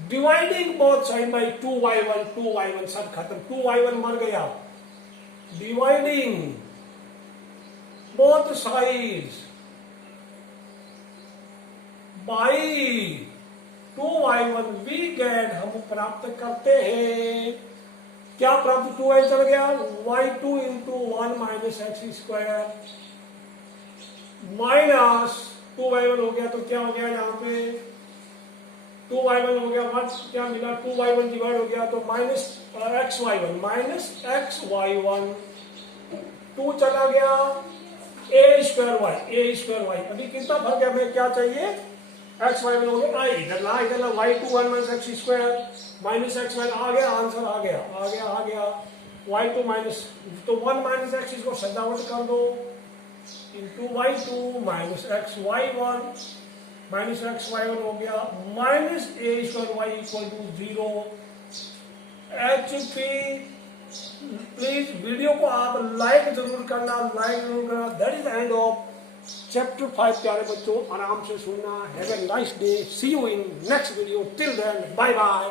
Dividing both side by 2y1 सब खत्म, 2y1 मर गया, dividing both sides by 2y1 we get, हम प्राप्त करते हैं क्या प्राप्त, 2y चल गया, y2 into 1 minus x square minus 2y1 हो गया, तो क्या हो गया यहाँ पे 2y1 हो गया, क्या मिला 2y1 डिवाइड हो गया, तो माइनस एक्स वाई वन 2 चला गया, ए स्क्वायर वाई, अभी कितना फर्क है, हमें क्या चाहिए, एक्स वाई हो गया, इधर ला y2 1 minus x square minus x y, आ गया आंसर, आ गया y2 माइनस, तो 1 माइनस एक्स इसको सजावट कर दो, into y2 minus x y one हो गया, minus a square y equal to 0, एच पी प्लीज वीडियो को आप लाइक जरूर करना, लाइक जरूर करना। That is end of chapter 5। प्यारे बच्चों, आराम से सुनना। Have a nice day, see you in next video. Till then, bye bye.